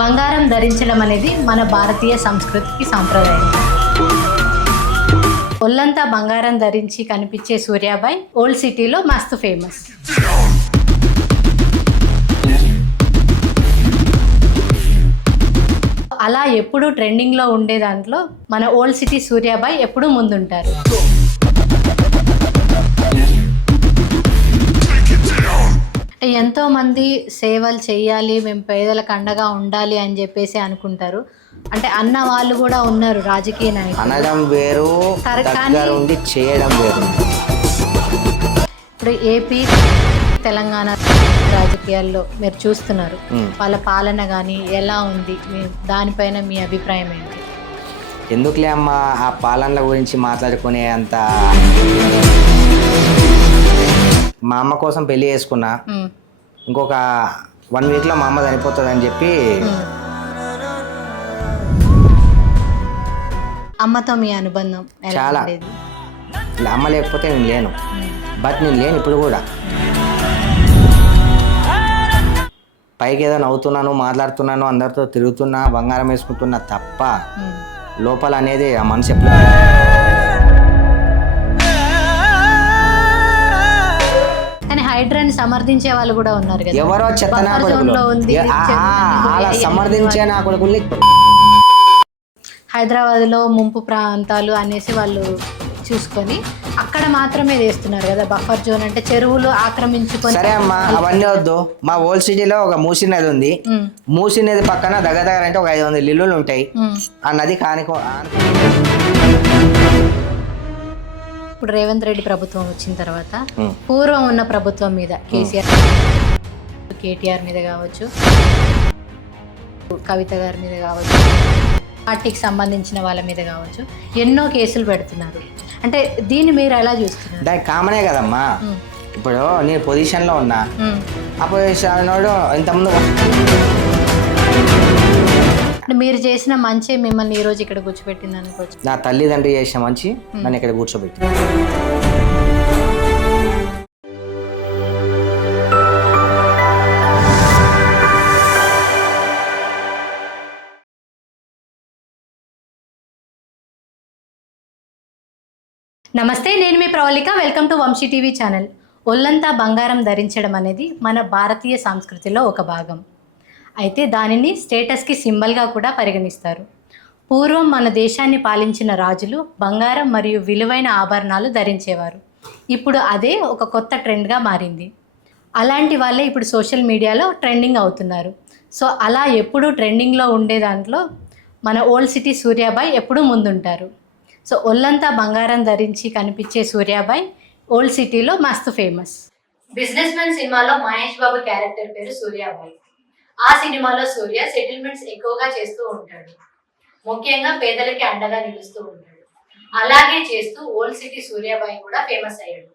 బంగారం ధరించడం అనేది మన భారతీయ సంస్కృతికి సాంప్రదాయం. ఒళ్ళంతా బంగారం ధరించి కనిపించే సూర్యాబాయ్ ఓల్డ్ సిటీలో మస్తు ఫేమస్. అలా ఎప్పుడు ట్రెండింగ్లో ఉండే దాంట్లో మన ఓల్డ్ సిటీ సూర్యాబాయ్ ఎప్పుడూ ముందుంటారు. ఎంతో మంది సేవలు చేయాలి, మేము పేదలకు అండగా ఉండాలి అని చెప్పేసి అనుకుంటారు. అంటే అన్న వాళ్ళు కూడా ఉన్నారు రాజకీయ నాయకులు. అనడం వేరు, దగ్గరుండి చేయడం వేరు. ఇప్పుడు ఏపీ తెలంగాణ రాజకీయాల్లో మీరు చూస్తున్నారు, వాళ్ళ పాలన కానీ ఎలా ఉంది, దానిపైన మీ అభిప్రాయం ఏంటి? ఎందుకులే అమ్మా ఆ పాలనల గురించి మాట్లాడుకునే అంత. మా అమ్మ కోసం పెళ్లి చేసుకున్నా, ఇంకొక 1 వీక్లో మా అమ్మ చనిపోతుంది అని చెప్పి. అమ్మతో మీ అనుబంధం చాలా. అమ్మ లేకపోతే నేను లేను, బట్ నేను లేను ఇప్పుడు కూడా. పైకి ఏదో నవ్వుతున్నాను, మాట్లాడుతున్నాను, అందరితో తిరుగుతున్నా, బంగారం వేసుకుంటున్నా తప్ప లోపల అనేది ఆ మనసు ఎప్పుడు. కానీ హైడ్రాని సమర్థించే వాళ్ళు కూడా ఉన్నారు కదా. ఎవరో చెత్త నా కొడుకులు, అలా సమర్థించే నా కొడుకుల్ని. హైదరాబాద్లో ముంపు ప్రాంతాలు అనేసి వాళ్ళు చూసుకొని అక్కడ మాత్రమే వేస్తున్నారు కదా బఫర్ జోన్, అంటే చెరువులు ఆక్రమించుకొని. సరే అమ్మా అవన్నీ వద్దు. మా ఓల్డ్ సిటీలో ఒక మూసీ నది ఉంది. మూసీ నది పక్కన దగ్గర అంటే ఒక 500 ఇల్లులు ఉంటాయి. ఆ నది కానికో. ఇప్పుడు రేవంత్ రెడ్డి ప్రభుత్వం వచ్చిన తర్వాత పూర్వం ఉన్న ప్రభుత్వం మీద కేసీఆర్, కేటీఆర్ మీద కావచ్చు, కవిత గారి మీద కావచ్చు, పార్టీకి సంబంధించిన వాళ్ళ మీద కావచ్చు, ఎన్నో కేసులు పెడుతున్నారు. అంటే దీన్ని మీరు ఎలా చూస్తున్నారు? దానికి కామనే కదమ్మా. ఇప్పుడు నేను పొజిషన్లో ఉన్నా, ఆ పొజిషన్లో ఇంతకుముందు మీరు చేసిన మంచి మిమ్మల్ని ఈ రోజు ఇక్కడ కూర్చోబెట్టింది అనుకోవచ్చు. నా తల్లిదండ్రి చేసిన మంచి నన్ను ఇక్కడ కూర్చోబెట్టింది. నమస్తే, నేను మీ Pravallika. Welcome to Vamshi TV channel. ఒళ్ళంతా బంగారం ధరించడం అనేది మన భారతీయ సంస్కృతిలో ఒక భాగం. అయితే దానిని స్టేటస్కి సింబల్గా కూడా పరిగణిస్తారు. పూర్వం మన దేశాన్ని పాలించిన రాజులు బంగారం మరియు విలువైన ఆభరణాలు ధరించేవారు. ఇప్పుడు అదే ఒక కొత్త ట్రెండ్గా మారింది. అలాంటి వాళ్ళే ఇప్పుడు సోషల్ మీడియాలో ట్రెండింగ్ అవుతున్నారు. సో అలా ఎప్పుడూ ట్రెండింగ్లో ఉండే దాంట్లో మన ఓల్డ్ సిటీ సూర్యాబాయ్ ఎప్పుడూ ముందుంటారు. సో ఒళ్ళంతా బంగారం ధరించి కనిపించే సూర్యాబాయ్ ఓల్డ్ సిటీలో మస్తు ఫేమస్. బిజినెస్ మ్యాన్ సినిమాలో మహేష్ బాబు క్యారెక్టర్ పేరు సూర్యాబాయ్. ఆ సినిమాలో సూర్య సెటిల్మెంట్స్ ఎక్కువగా చేస్తూ ఉంటాడు. ముఖ్యంగా పేదలకి అండగా నిలుస్తూ ఉంటాడు. అలాగే చేస్తూ ఓల్డ్ సిటీ సూర్యాబాయ్ కూడా ఫేమస్ అయ్యాడు.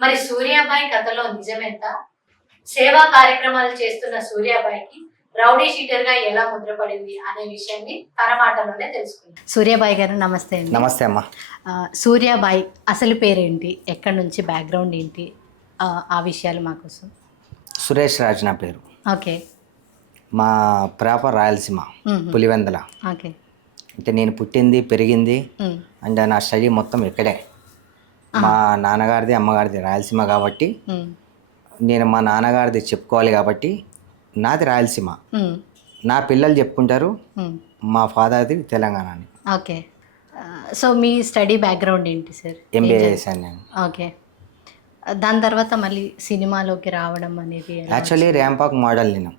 మరి సూర్యాబాయ్ కథలో నిజమెంత? సేవా కార్యక్రమాలు చేస్తున్న సూర్యాబాయ్కి రౌడీ షీటర్ గా ఎలా ముద్రపడింది అనే విషయాన్ని తన మాటలోనే తెలుసుకుందాం. సూర్యాబాయ్ గారు నమస్తే అండి. నమస్తే అమ్మా. సూర్యాబాయ్ అసలు పేరేంటి, ఎక్కడి నుంచి, బ్యాక్గ్రౌండ్ ఏంటి, ఆ విషయాలు మా కోసం. సురేష్ రాజ్ నా పేరు. ఓకే. మా ప్రాపర్ రాయలసీమ, పులివెందల. ఓకే. అంటే నేను పుట్టింది పెరిగింది అండ్ నా స్టడీ మొత్తం ఇక్కడే. మా నాన్నగారిది అమ్మగారిది రాయలసీమ కాబట్టి నేను మా నాన్నగారిది చెప్పుకోవాలి కాబట్టి నాది రాయలసీమ. నా పిల్లలు చెప్పుకుంటారు మా ఫాదర్ది తెలంగాణ అని. ఓకే. సో మీ స్టడీ బ్యాక్గ్రౌండ్ ఏంటి సార్? ఎంబీఏ చేశాను నేను. ఓకే. దాని తర్వాత మళ్ళీ సినిమాలోకి రావడం అనేది? యాక్చువల్లీ ర్యాంపాక్ మోడల్ నేను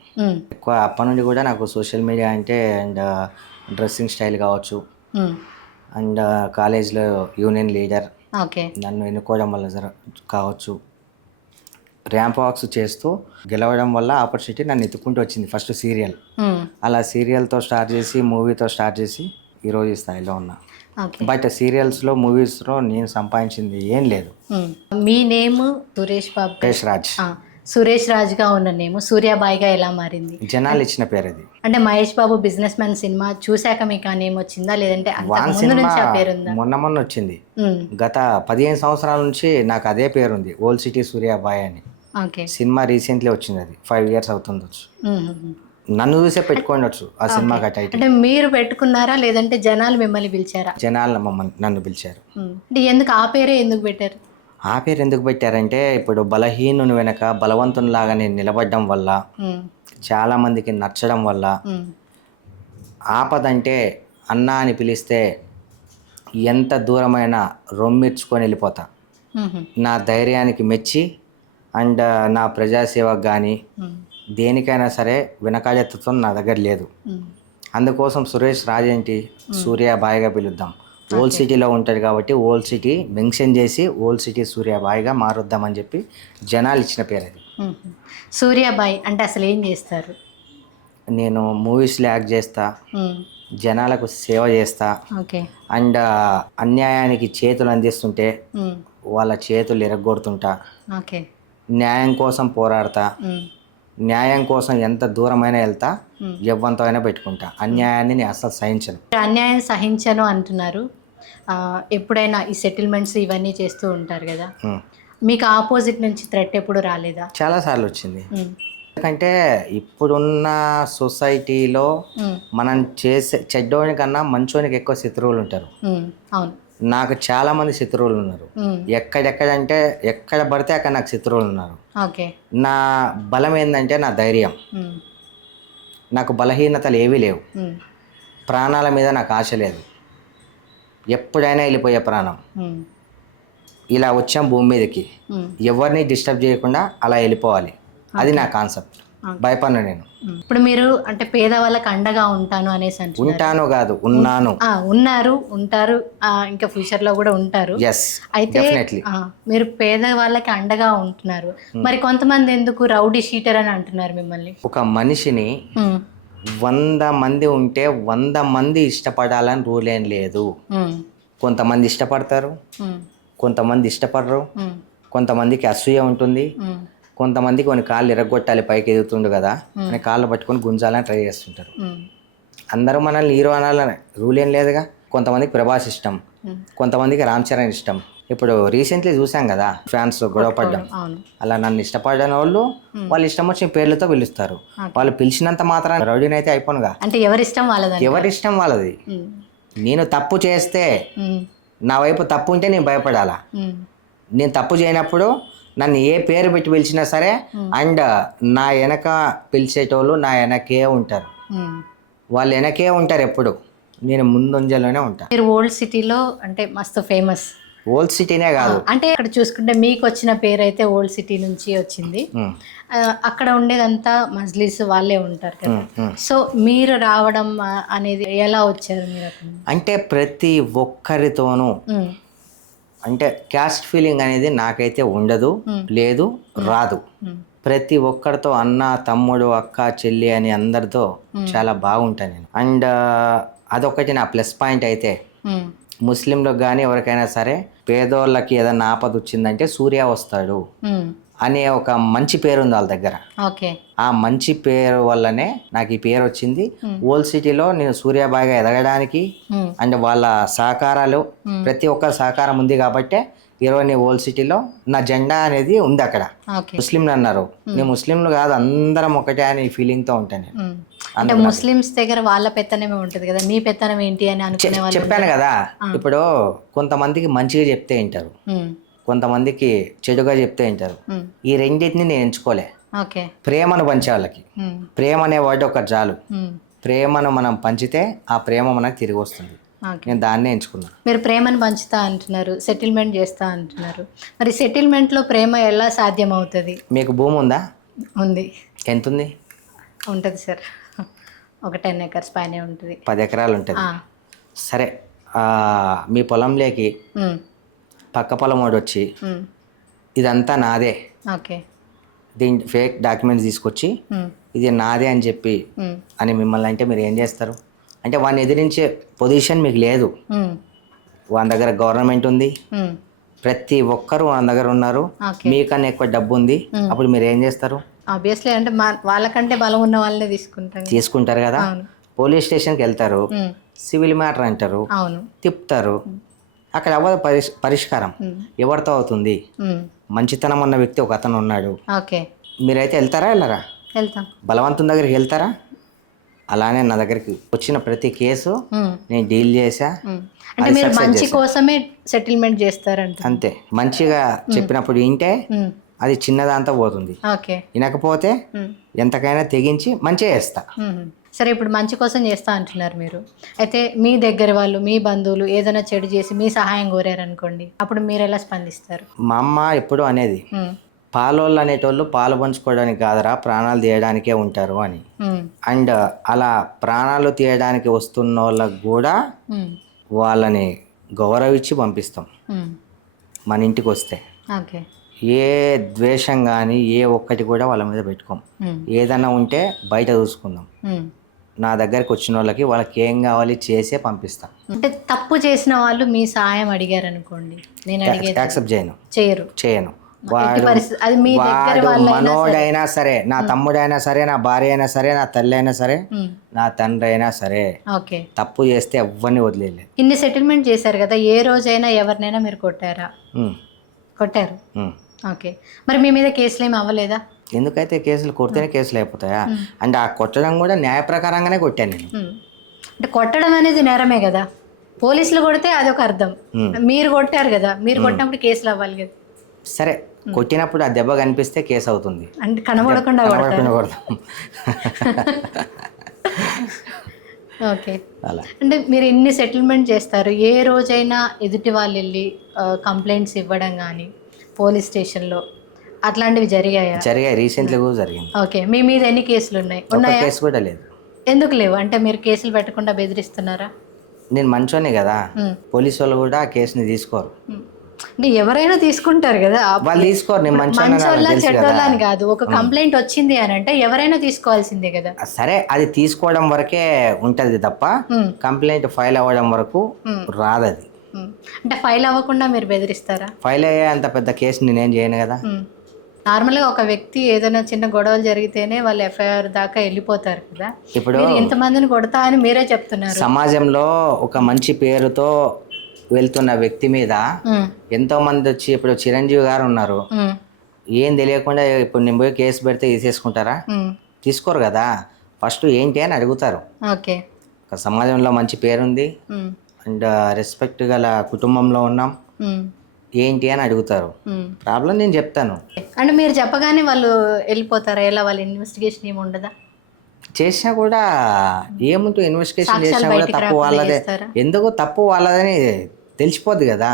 ఎక్కువ అప్పటి నుండి కూడా నాకు సోషల్ మీడియా అంటే అండ్ డ్రెస్సింగ్ స్టైల్ కావచ్చు అండ్ కాలేజ్లో యూనియన్ లీడర్ నన్ను ఎన్నుకోవడం వల్ల కావచ్చు, ర్యాంప్ వాక్స్ చేస్తూ గెలవడం వల్ల ఆపర్చునిటీ నన్ను ఎత్తుకుంటూ వచ్చింది. ఫస్ట్ సీరియల్, అలా సీరియల్తో స్టార్ట్ చేసి మూవీతో స్టార్ట్ చేసి ఈరోజు ఈ స్థాయిలో ఉన్నా. బట్ సీరియల్స్లో మూవీస్లో నేను సంపాదించింది ఏం లేదు. మీ నేమ్ సురేష్ రాజ్గా ఉన్న నేమ్ సూర్యాబాయ్గా ఎలా మారింది? జనాలు ఇచ్చిన పేరు అది. అంటే Mahesh Babu business man cinema చూశాక మీకు ఆ నేమ్ వచ్చిందా, లేదంటే మొన్న వచ్చింది? గత 15 సంవత్సరాల నుంచి నాకు అదే పేరు ఉంది, ఓల్డ్ సిటీ సూర్యాబాయ్ అని. సినిమా రీసెంట్లీ వచ్చింది, అది 5 years అవుతుంది. నన్ను చూసే పెట్టుకోవచ్చు ఆ సినిమాకి ఆ టైటిల్. అంటే మీరు పెట్టుకున్నారా లేదంటే జనాలు మిమ్మల్ని పిలిచారా? జనాలు నన్ను పిలిచారు. అంటే ఎందుకు ఆ పేరే ఎందుకు పెట్టారు? ఆ పేరు ఎందుకు పెట్టారంటే ఇప్పుడు బలహీనుని వెనక బలవంతునిలాగా నేను నిలబడడం వల్ల, చాలామందికి నచ్చడం వల్ల, ఆపదంటే అన్నా అని పిలిస్తే ఎంత దూరమైనా రొమ్మిర్చుకొని వెళ్ళిపోతా. నా ధైర్యానికి మెచ్చి అండ్ నా ప్రజాసేవకు కానీ దేనికైనా సరే వెనకాడెత్తుతో నా దగ్గర లేదు. అందుకోసం సురేష్ రాజేంటి సూర్యాబాయిగా పిలుద్దాం. ఓల్డ్ సిటీలో ఉంటాడు కాబట్టి ఓల్డ్ సిటీ మెన్షన్ చేసి ఓల్డ్ సిటీ సూర్యాబాయిగా మారుద్దామని చెప్పి జనాలు ఇచ్చిన పేరు అది. సూర్యాబాయి అంటే అసలు ఏం చేస్తారు? నేను మూవీస్లో యాక్ట్ చేస్తా, జనాలకు సేవ చేస్తా, అండ్ అన్యాయానికి చేతులు అందిస్తుంటే వాళ్ళ చేతులు ఎరగొడుతుంటా, న్యాయం కోసం పోరాడతా, న్యాయం కోసం ఎంత దూరమైనా వెళ్తా, ఎవ్వంతో అయినా పెట్టుకుంటా. అన్యాయాన్ని నేను అసలు సహించను. అన్యాయం సహించను అంటున్నారు. ఎప్పుడైనా ఈ సెటిల్మెంట్స్ ఇవన్నీ చేస్తూ ఉంటారు కదా, మీకు ఆపోజిట్ నుంచి థ్రెట్ ఎప్పుడు రాలేదా? చాలాసార్లు వచ్చింది. ఎందుకంటే ఇప్పుడున్న సొసైటీలో మనం చేసే చెడ్డోని కన్నా మంచోనికి ఎక్కువ శత్రువులు ఉంటారు. అవును, నాకు చాలా మంది శత్రువులు ఉన్నారు. ఎక్కడెక్కడంటే ఎక్కడ పడితే అక్కడ నాకు శత్రువులు ఉన్నారు. నా బలం ఏంటంటే నా ధైర్యం. నాకు బలహీనతలు ఏవీ లేవు. ప్రాణాల మీద నాకు ఆశ లేదు. ఎప్పుడైనా వెళ్ళిపోయే ప్రాణం. ఇలా వచ్చాం భూమి మీదకి, ఎవరిని డిస్టర్బ్ చేయకుండా అలా వెళ్ళిపోవాలి. అది నా కాన్సెప్ట్. భయపడను నేను. ఇప్పుడు మీరు అంటే పేదవాళ్ళకి అండగా ఉంటాను అనేసి అంటున్నారు. ఉంటాను కాదు, ఉన్నాను. ఉన్నారు, ఉంటారు, ఇంకా ఫ్యూచర్ లో కూడా ఉంటారు. అయితే మీరు పేదవాళ్ళకి అండగా ఉంటున్నారు, మరి కొంతమంది ఎందుకు రౌడీ షీటర్ అని అంటున్నారు మిమ్మల్ని? ఒక మనిషిని 100 మంది ఉంటే 100 మంది ఇష్టపడాలని రూల్ ఏం లేదు. కొంతమంది ఇష్టపడతారు, కొంతమంది ఇష్టపడరు, కొంతమందికి అసూయ ఉంటుంది, కొంతమందికి కొన్ని కాళ్ళు ఎరగొట్టాలి పైకి ఎదుగుతుండు కదా అని కాళ్ళు పట్టుకొని గుంజాలని ట్రై చేస్తుంటారు. అందరూ మనల్ని హీరో అనాలని రూల్ ఏం లేదుగా. కొంతమందికి ప్రభాస్ ఇష్టం, కొంతమందికి రామ్ చరణ్ ఇష్టం. ఇప్పుడు రీసెంట్లీ చూసాం కదా ఫ్యాన్స్ గొడవ పడ్డం. అలా నన్ను ఇష్టపడని వాళ్ళు వాళ్ళు ఇష్టం వచ్చిన పేర్లతో పిలుస్తారు. వాళ్ళు పిలిచినంత మాత్రం రౌడీని అయితే అయిపోనుగా. అంటే ఎవరిష్టం వాళ్ళది. నేను తప్పు చేస్తే నా వైపు తప్పు ఉంటే నేను భయపడాలా. నేను తప్పు చేయనప్పుడు నన్ను ఏ పేరు పెట్టి పిలిచినా సరే అండ్ నా వెనక పిలిచేటోళ్ళు నా వెనకే ఉంటారు. వాళ్ళు వెనకే ఉంటారు ఎప్పుడు. నేను ముందంజలోనే ఉంటాను. మీరు ఓల్డ్ సిటీలో అంటే మస్తు ఫేమస్. ఓల్డ్ సిటీనే కాదు, అంటే అక్కడ చూసుకుంటే మీకు వచ్చిన పేరు అయితే ఓల్డ్ సిటీ నుంచి వచ్చింది. అక్కడ ఉండేదంతా మజ్లీస్ వాళ్ళే ఉంటారు కదా. సో మీరు రావడం అనేది ఎలా వచ్చారు మీరు? అంటే ప్రతి ఒక్కరితోనూ అంటే క్యాస్ట్ ఫీలింగ్ అనేది నాకైతే ఉండదు, లేదు, రాదు. ప్రతి ఒక్కరితో అన్న, తమ్ముడు, అక్క, చెల్లి అని అందరితో చాలా బాగుంటాను నేను. అండ్ అదొకటి నా ప్లస్ పాయింట్. అయితే ముస్లింలకు కానీ ఎవరికైనా సరే పేదోళ్ళకి ఏదైనా ఆపద వచ్చిందంటే సూర్య వస్తాడు అనే ఒక మంచి పేరు ఉంది వాళ్ళ దగ్గర. ఆ మంచి పేరు వల్లనే నాకు ఈ పేరు వచ్చింది. ఓల్డ్ సిటీలో నేను సూర్యాబాయిగా ఎదగడానికి అండ్ వాళ్ళ సహకారాలు ప్రతి ఒక్కరి సహకారం ఉంది కాబట్టి ఈరోజు ఓల్డ్ సిటీలో నా జెండా అనేది ఉంది అక్కడ. ముస్లింలు అన్నారు, నేను ముస్లింలు కాదు, అందరం ఒకటే అనే ఫీలింగ్తో ఉంటాను నేను. అంటే ముస్లిమ్స్ దగ్గర వాళ్ళ పెత్తనమే ఉంటుంది కదా, మీ పెత్తనం ఏంటి అని అనుకునే వాళ్ళు. చెప్పాను కదా, ఇప్పుడు కొంతమందికి మంచిగా చెప్తే వింటారు, కొంతమందికి చెడుగా చెప్తే వింటారు. ఈ రెండింటిని నేను ఎంచుకోలే. ప్రేమను పంచే వాళ్ళకి ప్రేమ అనే వర్డ్ ఒకటి చాలు. ప్రేమను మనం పంచితే ఆ ప్రేమ మనకు తిరిగి వస్తుంది. నేను దాన్నే ఎంచుకున్నా. మీరు ప్రేమను పంచుతా అంటున్నారు, సెటిల్మెంట్ చేస్తా అంటున్నారు. మరి సెటిల్మెంట్లో ప్రేమ ఎలా సాధ్యం అవుతుంది? మీకు భూమి ఉందా? ఉంది. ఎంత ఉంది? ఉంటుంది సార్, ఒక 10 acres పైనే ఉంటుంది. 10 ఎకరాలు ఉంటుంది. సరే, మీ పొలంలోకి పక్క పొలం వాడు వచ్చి ఇదంతా నాదే, దీని ఫేక్ డాక్యుమెంట్స్ తీసుకొచ్చి ఇది నాదే అని చెప్పి అని మిమ్మల్ని అంటే మీరు ఏం చేస్తారు? అంటే వాడిని ఎదిరించే పొజిషన్ మీకు లేదు. వాని దగ్గర గవర్నమెంట్ ఉంది, ప్రతి ఒక్కరు వాని దగ్గర ఉన్నారు, మీకన్నా ఎక్కువ డబ్బు ఉంది. అప్పుడు మీరు ఏం చేస్తారు? ఆబ్వియస్లీ అంటే వాళ్ళకంటే బలం ఉన్న వాళ్ళనే తీసుకుంటారు కదా. పోలీస్ స్టేషన్కి వెళ్తారు, సివిల్ మ్యాటర్ అంటారు, తిప్పుతారు. అక్కడ అవ్వదు పరిష్కారం. ఎవరితో అవుతుంది? మంచితనం ఉన్న వ్యక్తి ఒక అతను ఉన్నాడు. మీరైతే వెళ్తారా వెళ్ళరా? వెళ్తాం. బలవంతుని దగ్గరికి వెళ్తారా? అలానే నా దగ్గరికి వచ్చిన ప్రతి కేసు నేను డీల్ చేసా. అంటే మీరు మంచి కోసమే సెటిల్మెంట్ చేస్తారంట. అంతే, మంచిగా చెప్పినప్పుడు వింటే అది చిన్నదాంతో పోతుంది, ఓకే. వినకపోతే ఎంతకైనా తెగించి మంచిగా చేస్తా. సరే, ఇప్పుడు మంచి కోసం చేస్తా అంటున్నారు మీరు. అయితే మీ దగ్గర వాళ్ళు, మీ బంధువులు ఏదైనా చెడు చేసి మీ సహాయం కోరారనుకోండి, అప్పుడు మీరు ఎలా స్పందిస్తారు? మా అమ్మ ఎప్పుడు అనేది, పాలోళ్ళు అనేటోళ్ళు పాలు పంచుకోవడానికి కాదురా, ప్రాణాలు తీయడానికే ఉంటారు అని. అండ్ అలా ప్రాణాలు తీయడానికి వస్తున్న వాళ్ళకు కూడా వాళ్ళని గౌరవించి పంపిస్తాం మన ఇంటికి వస్తే. ఓకే. ఏ ద్వేషం కానీ ఏ ఒక్కటి కూడా వాళ్ళ మీద పెట్టుకోం. ఏదన్నా ఉంటే బయట చూసుకుందాం. నా దగ్గరికి వచ్చిన వాళ్ళకి ఏం కావాలి చేసే పంపిస్తాం. అంటే తప్పు చేసిన వాళ్ళు మీ సహాయం అడిగారు అనుకోండి, నేను యాక్సెప్ట్ చేయను. అది మీ దగ్గర మనోడైనా సరే, నా తమ్ముడైనా సరే, నా భార్య అయినా సరే, నా తల్లి అయినా సరే, నా తండ్రి అయినా సరే, తప్పు చేస్తే ఎవరిని వదిలేదు. ఇన్ని సెటిల్మెంట్ చేశారు కదా, ఏ రోజైనా ఎవరినైనా మీరు కొట్టారా? కొట్టారు. ఓకే. మరి మీ మీద కేసులు ఏమి అవ్వలేదా? ఎందుకైతే కేసులు కొడితేనే కేసులు అయిపోతాయా? అంటే ఆ కొట్టడం కూడా న్యాయ ప్రకారంగానే కొట్టాను నేను. అంటే కొట్టడం అనేది నేరమే కదా, పోలీసులు కొడితే అదొక అర్థం. మీరు కొట్టారు కదా, మీరు కొట్టినప్పుడు కేసులు అవ్వాలి కదా. సరే, కొట్టినప్పుడు ఆ దెబ్బ కనిపిస్తే కేసు అవుతుంది. అంటే కనబడకుండా కొడతాం. ఓకే. అలా అంటే మీరు ఎన్ని సెటిల్మెంట్ చేస్తారు? ఏ రోజైనా ఎదుటి వాళ్ళు వెళ్ళి కంప్లైంట్స్ ఇవ్వడం కానీ పోలీస్ స్టేషన్లో అట్లాంటివి జరిగాయి? రీసెంట్లీ కూడా జరిగింది. ఓకే. మీ మీద ఎన్ని కేసులు ఉన్నాయి? ఉన్నాయా? కేసు కూడా లేదు. ఎందుకు లేవు? అంటే మీరు కేసులు పెట్టకుండా బెదిరిస్తున్నారా? నేను మంచోనే కదా, పోలీసు వాళ్ళు కూడా ఆ కేసుని తీసుకోరు. అంటే ఎవరైనా తీసుకుంటారు కదా, వాళ్ళు తీసుకోరు. నేను మంచోళ్ళ చెడ్డోళ్ళ అని కాదు, ఒక కంప్లైంట్ వచ్చింది అని అంటే ఎవరైనా తీసుకోవాల్సిందే కదా. సరే, అది తీసుకోవడం వరకే ఉంటది తప్ప కంప్లైంట్ ఫైల్ అవ్వడం వరకు రాదది. అంటే ఫైల్ అవ్వకుండా మీరు బెదిరిస్తారా? ఫైల్ అయ్యే అంత పెద్ద కేసు నేనేం చేయను కదా. నార్మల్గా ఒక వ్యక్తి ఏదైనా చిన్న గొడవలు జరిగితేనే వాళ్ళు ఎఫ్ఐఆర్ దాకా వెళ్ళిపోతారు కదా. ఇప్పుడు ఎంతమందిని కొడతా అని మీరే చెప్తున్నారు. సమాజంలో ఒక మంచి పేరుతో వెళ్తున్న వ్యక్తి మీద ఎంతో మంది వచ్చి, ఇప్పుడు చిరంజీవి గారు ఉన్నారు, ఏం తెలియకుండా ఇప్పుడు నేను పోయి కేసు పెడితే తీసేసుకుంటారా? తీసుకోరు కదా. ఫస్ట్ ఏంటి అని అడుగుతారు. ఓకే. ఒక సమాజంలో మంచి పేరుంది అండ్ రెస్పెక్ట్ గల కుటుంబంలో ఉన్నాం, ఏంటి అని అడుగుతారు. ప్రాబ్లం నేను చెప్తాను. అంటే మీరు చెప్పగానే వాళ్ళు వెళ్ళిపోతారా? ఎలా వాళ్ళ ఇన్వెస్టిగేషన్ ఏమి ఉండదా? చేసినా కూడా ఏముంటుంది, ఇన్వెస్టిగేషన్ చేసినా కూడా తప్పు వాళ్ళదే. ఎందుకు తప్పు వాళ్ళదని తెలిసిపోద్ది కదా.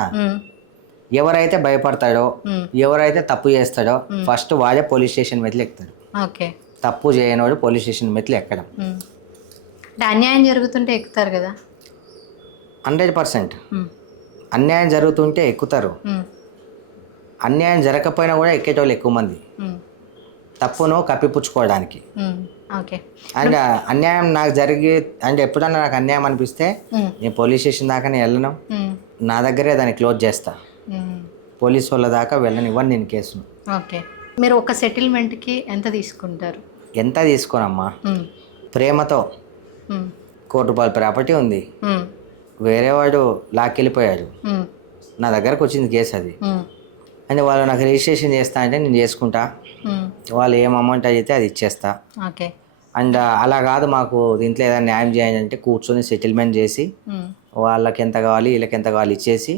ఎవరైతే భయపడతాడో, ఎవరైతే తప్పు చేస్తాడో ఫస్ట్ వాడే పోలీస్ స్టేషన్ మెట్లు ఎక్కుతాడు. తప్పు చేయనోడు పోలీస్ స్టేషన్ మెట్లు ఎక్కడం. అన్యాయం జరుగుతుంటే ఎక్కుతారు కదా. 100% అన్యాయం జరుగుతుంటే ఎక్కుతారు. అన్యాయం జరగకపోయినా కూడా ఎక్కేటోళ్ళు ఎక్కువ మంది, తప్పును కప్పిపుచ్చుకోవడానికి. అండ్ అన్యాయం నాకు జరిగి అంటే ఎప్పుడన్నా నాకు అన్యాయం అనిపిస్తే నేను పోలీస్ స్టేషన్ దాకానే వెళ్ళను, నా దగ్గరే దాన్ని క్లోజ్ చేస్తా. పోలీస్ వాళ్ళ దాకా వెళ్ళనివ్వను నేను కేసును. ఓకే. మీరు ఒక సెటిల్మెంట్కి ఎంత తీసుకుంటారు? ఎంత తీసుకోనమ్మా, ప్రేమతో ₹1,00,00,000 ప్రాపర్టీ ఉంది, వేరే వాడు లాక్కెళ్ళిపోయాడు, నా దగ్గరకు వచ్చింది కేసు అది. అంటే వాళ్ళు నాకు రిజిస్ట్రేషన్ చేస్తా అంటే నేను చేసుకుంటా, వాళ్ళు ఏం అమౌంట్ అయితే అది ఇచ్చేస్తా. అండ్ అలా కాదు, మాకు దీంట్లో ఏదైనా న్యాయం చేయండి అంటే కూర్చొని సెటిల్మెంట్ చేసి వాళ్ళకి ఎంత కావాలి వీళ్ళకి ఎంత కావాలి ఇచ్చేసి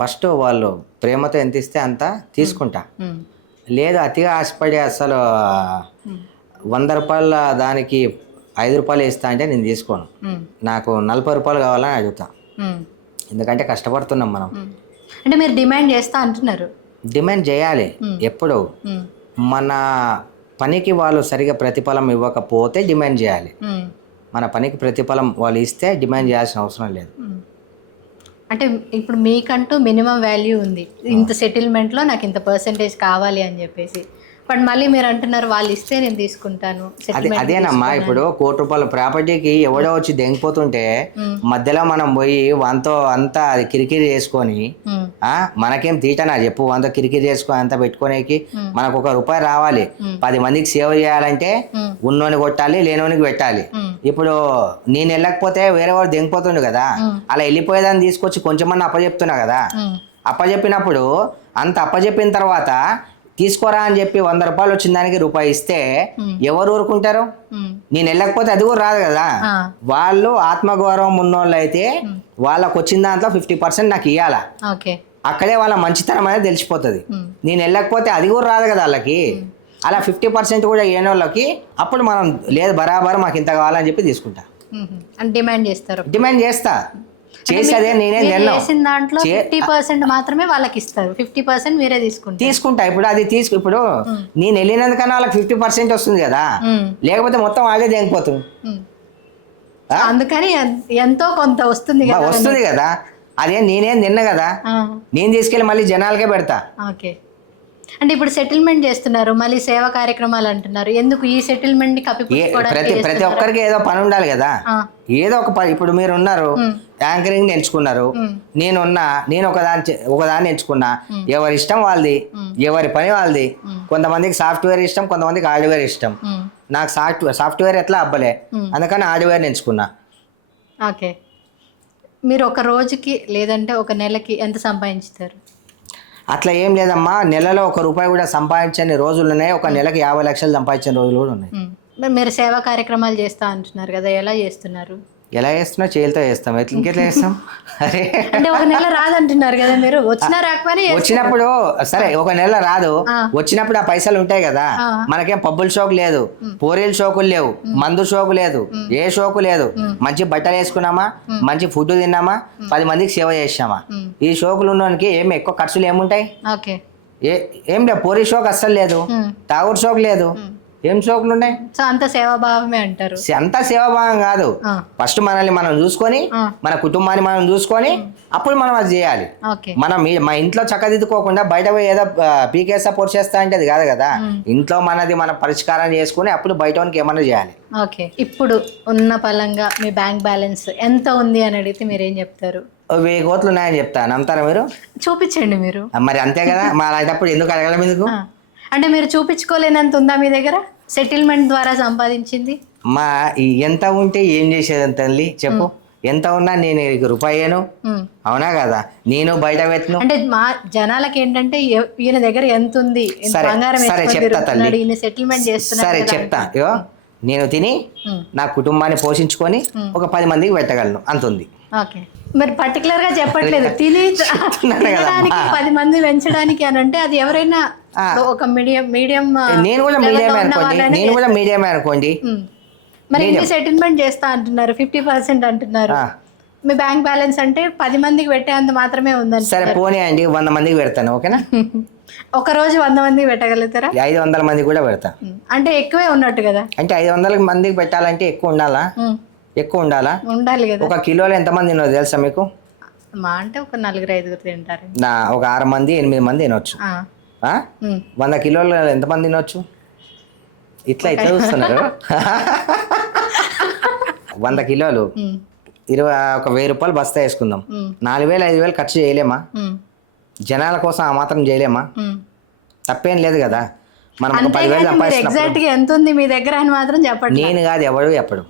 ఫస్ట్ వాళ్ళు ప్రేమతో ఎంత ఇస్తే అంత తీసుకుంటా. లేదు అతిగా ఆశపడి అసలు ₹100 దానికి ₹5 ఇస్తా అంటే నేను తీసుకోను. నాకు ₹40 కావాలని అడుగుతా, ఎందుకంటే కష్టపడుతున్నాం మనం. అంటే మీరు డిమాండ్ చేస్తా అంటున్నారు. డిమాండ్ చేయాలి ఎప్పుడు, మన పనికి వాళ్ళు సరిగా ప్రతిఫలం ఇవ్వకపోతే డిమాండ్ చేయాలి. మన పనికి ప్రతిఫలం వాళ్ళు ఇస్తే డిమాండ్ చేయాల్సిన అవసరం లేదు. అంటే ఇప్పుడు మీకంటూ మినిమం వాల్యూ ఉంది, ఇంత సెటిల్మెంట్లో నాకు ఇంత పర్సెంటేజ్ కావాలి అని చెప్పేసి, బట్ మళ్ళీ మీరు అంటున్నారు వాళ్ళు ఇస్తే నేను తీసుకుంటాను. అదేనమ్మా, ఇప్పుడు ₹1,00,00,000 ప్రాపర్టీకి ఎవడో వచ్చి దెంగిపోతుంటే మధ్యలో మనం పోయి వంతో అంతా అది కిరికిరి చేసుకొని మనకేం తీటనా చెప్పు, వంత కిరికిరి చేసుకొని అంతా పెట్టుకోనేకి మనకు ₹1 రావాలి. 10 మందికి సేవ చేయాలంటే ఉన్నోని కొట్టాలి, లేనోనికి పెట్టాలి. ఇప్పుడు నేను వెళ్ళకపోతే వేరే వాడు దెంగిపోతుండు కదా, అలా వెళ్ళిపోయేదాన్ని తీసుకొచ్చి కొంచెమన్నా అప్పచెప్తున్నా కదా. అప్పచెప్పినప్పుడు అంత అప్పచెప్పిన తర్వాత తీసుకోరా అని చెప్పి 100 రూపాయలు వచ్చిన దానికి రూపాయి ఇస్తే ఎవరు ఊరుకుంటారు? నేను వెళ్ళకపోతే అది కూడా రాదు కదా. వాళ్ళు ఆత్మగౌరవం ఉన్నోళ్ళు అయితే వాళ్ళకు వచ్చిన దాంట్లో 50% నాకు ఇవ్వాలా. అక్కడే వాళ్ళ మంచితనం అనేది తెలిసిపోతుంది. నేను వెళ్ళకపోతే అది కూడా రాదు కదా వాళ్ళకి. అలా 50% కూడా ఇవ్వని వాళ్ళకి అప్పుడు మనం లేదు బరాబర్ మాకు ఇంత కావాలని చెప్పి తీసుకుంటా. డిమాండ్ చేస్తా. చేసేదే నేనే దాంట్లో 50% మాత్రమే వాళ్ళకి ఇస్తారు, 50% మీరే తీసుకుంటా. ఇప్పుడు అది ఇప్పుడు నేను వెళ్ళినందుకన్నా వాళ్ళకి 50% వస్తుంది కదా, లేకపోతే మొత్తం వాళ్ళే దేనిపోతుంది. అందుకని ఎంతో కొంత వస్తుంది కదా. అదే నేనేం తిన్నా కదా, నేను తీసుకెళ్ళి మళ్ళీ జనాలకే పెడతా. అంటే ఇప్పుడు సెటిల్మెంట్ చేస్తున్నారు, మళ్ళీ సేవా కార్యక్రమాలు అంటున్నారు, ఎందుకు ఈ సెటిల్మెంట్ ని ప్రతి ఒక్కరికి ఏదో పని ఉండాలి కదా. ఏదో ఒక పని. ఇప్పుడు మీరు ఉన్నారు, యాంకరింగ్ ఎంచుకున్నారు, నేను ఒకదాన్ని ఎంచుకున్నా. ఎవరి ఇష్టం వాళ్ళది, ఎవరి పని వాళ్ళది. కొంతమందికి సాఫ్ట్వేర్ ఇష్టం, కొంతమందికి హార్డ్వేర్ ఇష్టం. నాకు సాఫ్ట్వేర్ ఎట్లా అబ్బలే, అందుకని హార్డ్వేర్ ఎంచుకున్నా. మీరు ఒక రోజుకి లేదంటే ఒక నెలకి ఎంత సంపాదించుతారు? అట్లా ఏం లేదమ్మా, నెలలో ₹1 కూడా సంపాదించని రోజులు ఉన్నాయి, ఒక నెలకి 50 లక్షలు సంపాదించిన రోజులు కూడా ఉన్నాయి. మీరు సేవా కార్యక్రమాలు చేస్తా అంటున్నారు కదా, ఎలా చేస్తున్నారు? ఎలా చేస్తున్నా? చేతులతో చేస్తాం. ఇంకెట్లా చేస్తాం? అరే అంటే ఒక నెల రాదంటున్నారు కదా మీరు, వచ్చినా రాకపోయినా వచ్చినప్పుడు సరే ఒక నెల రాదు, వచ్చినప్పుడు ఆ పైసలు ఉంటాయి కదా. మనకేం పబ్బుల షోకు లేదు, పోరీల షోకులు లేవు, మందు షోకు లేదు, ఏ షోకు లేదు. మంచి బట్టలు వేసుకున్నామా, మంచి ఫుడ్ తిన్నామా, 10 మందికి సేవ చేసామా. ఈ షోకులు ఉన్నోనికి ఏమి ఎక్కువ ఖర్చులు ఏముంటాయి? ఏం లేదు. పోరీ షోక్ అస్సలు లేదు, తాగుడు షోక్ లేదు, ఏం షోకులు ఉన్నాయి. సో అంత సేవాభావమే అంటారు? అంత సేవాభావం కాదు. ఫస్ట్ మనల్ని మనం చూసుకొని, మన కుటుంబాన్ని మనం చూసుకొని, అప్పుడు మనం అది చేయాలి. మనం మా ఇంట్లో చక్కదిద్దుకోకుండా బయట పోయి ఏదో పీకే సపోర్ట్ చేస్తా అంటే అది కాదు కదా. ఇంట్లో మనది మన పరిష్కారం చేసుకుని అప్పుడు బయట వానికి ఏమన్నా చేయాలి. ఇప్పుడు ఉన్న పలంగా మీ బ్యాంక్ బ్యాలెన్స్ ఎంత ఉంది అని అడిగితే మీరు ఏం చెప్తారు? 1000 కోట్లు ఉన్నాయని చెప్తా. నమ్ముతారా మీరు? చూపించండి మీరు. మరి అంతే కదా, మా అలాంటప్పుడు ఎందుకు అడగలం ఎందుకు? అంటే మీరు చూపించుకోలేనంత ఉందా మీ దగ్గర సెటిల్మెంట్ ద్వారా సంపాదించింది? మా ఎంత ఉంటే ఏం చేసేది తల్లి చెప్పు. ఎంత ఉన్నా నేను రూపాయేను, అవునా కదా? నేను బయట పెట్టను. అంటే మా జనాలకి ఏంటంటే ఈయన దగ్గర ఎంత ఉంది, సరే చెప్తా తల్లి, సెటిల్మెంట్ చేస్తున్నా. సరే చెప్తా. నేను తిని నా కుటుంబాన్ని పోషించుకొని ఒక 10 మందికి పెట్టగలను, అంత ఉంది. మరి పర్టికులర్ గా చెప్పట్లేదు, తిని 10 మంది పెంచడానికి అని అంటే అది ఎవరైనా ఒక మీడియం నేను కూడా మీడియమే అనుకోండి. మరి ఇన్ని సెటిల్మెంట్ చేస్తా అంటున్నారు, 50% అంటున్నారు. మీ బ్యాంక్ బ్యాలెన్స్ అంటే 10 మందికి పెట్టేంత మాత్రమే ఉందండి. సరే పోనీ అండి, 100 మందికి పెడతాను, ఓకేనా? ఒక రోజు 100 మందికి పెట్టగలుగుతారా? 500 మందికి కూడా పెడతా. అంటే ఎక్కువే ఉన్నట్టు కదా. అంటే 500 మందికి పెట్టాలంటే ఎక్కువ ఉండాలా? ఉండాలి కదా. 1 కిలోలో ఎంతమంది తినో తెలుసా మీకు? మా అంటే ఒక 4-5 తింటారు. ఒక 6 మంది 8 మంది తినొచ్చు. 100 కిలోలు ఎంతమంది తినొచ్చు? ఇట్లా చూస్తున్నారు. 100 కిలోలు 1000 రూపాయలు బస్తా వేసుకుందాం. 4000-5000 ఖర్చు చేయలేమా? జనాల కోసం ఆ మాత్రం చేయలేమా? తప్పేం లేదు కదా. మనం 10,000 సంపాదించినప్పుడు ఎంత ఉంది మీ దగ్గర అని మాత్రం చెప్పండి. నేను కాదు, ఎవడు ఎప్పుడు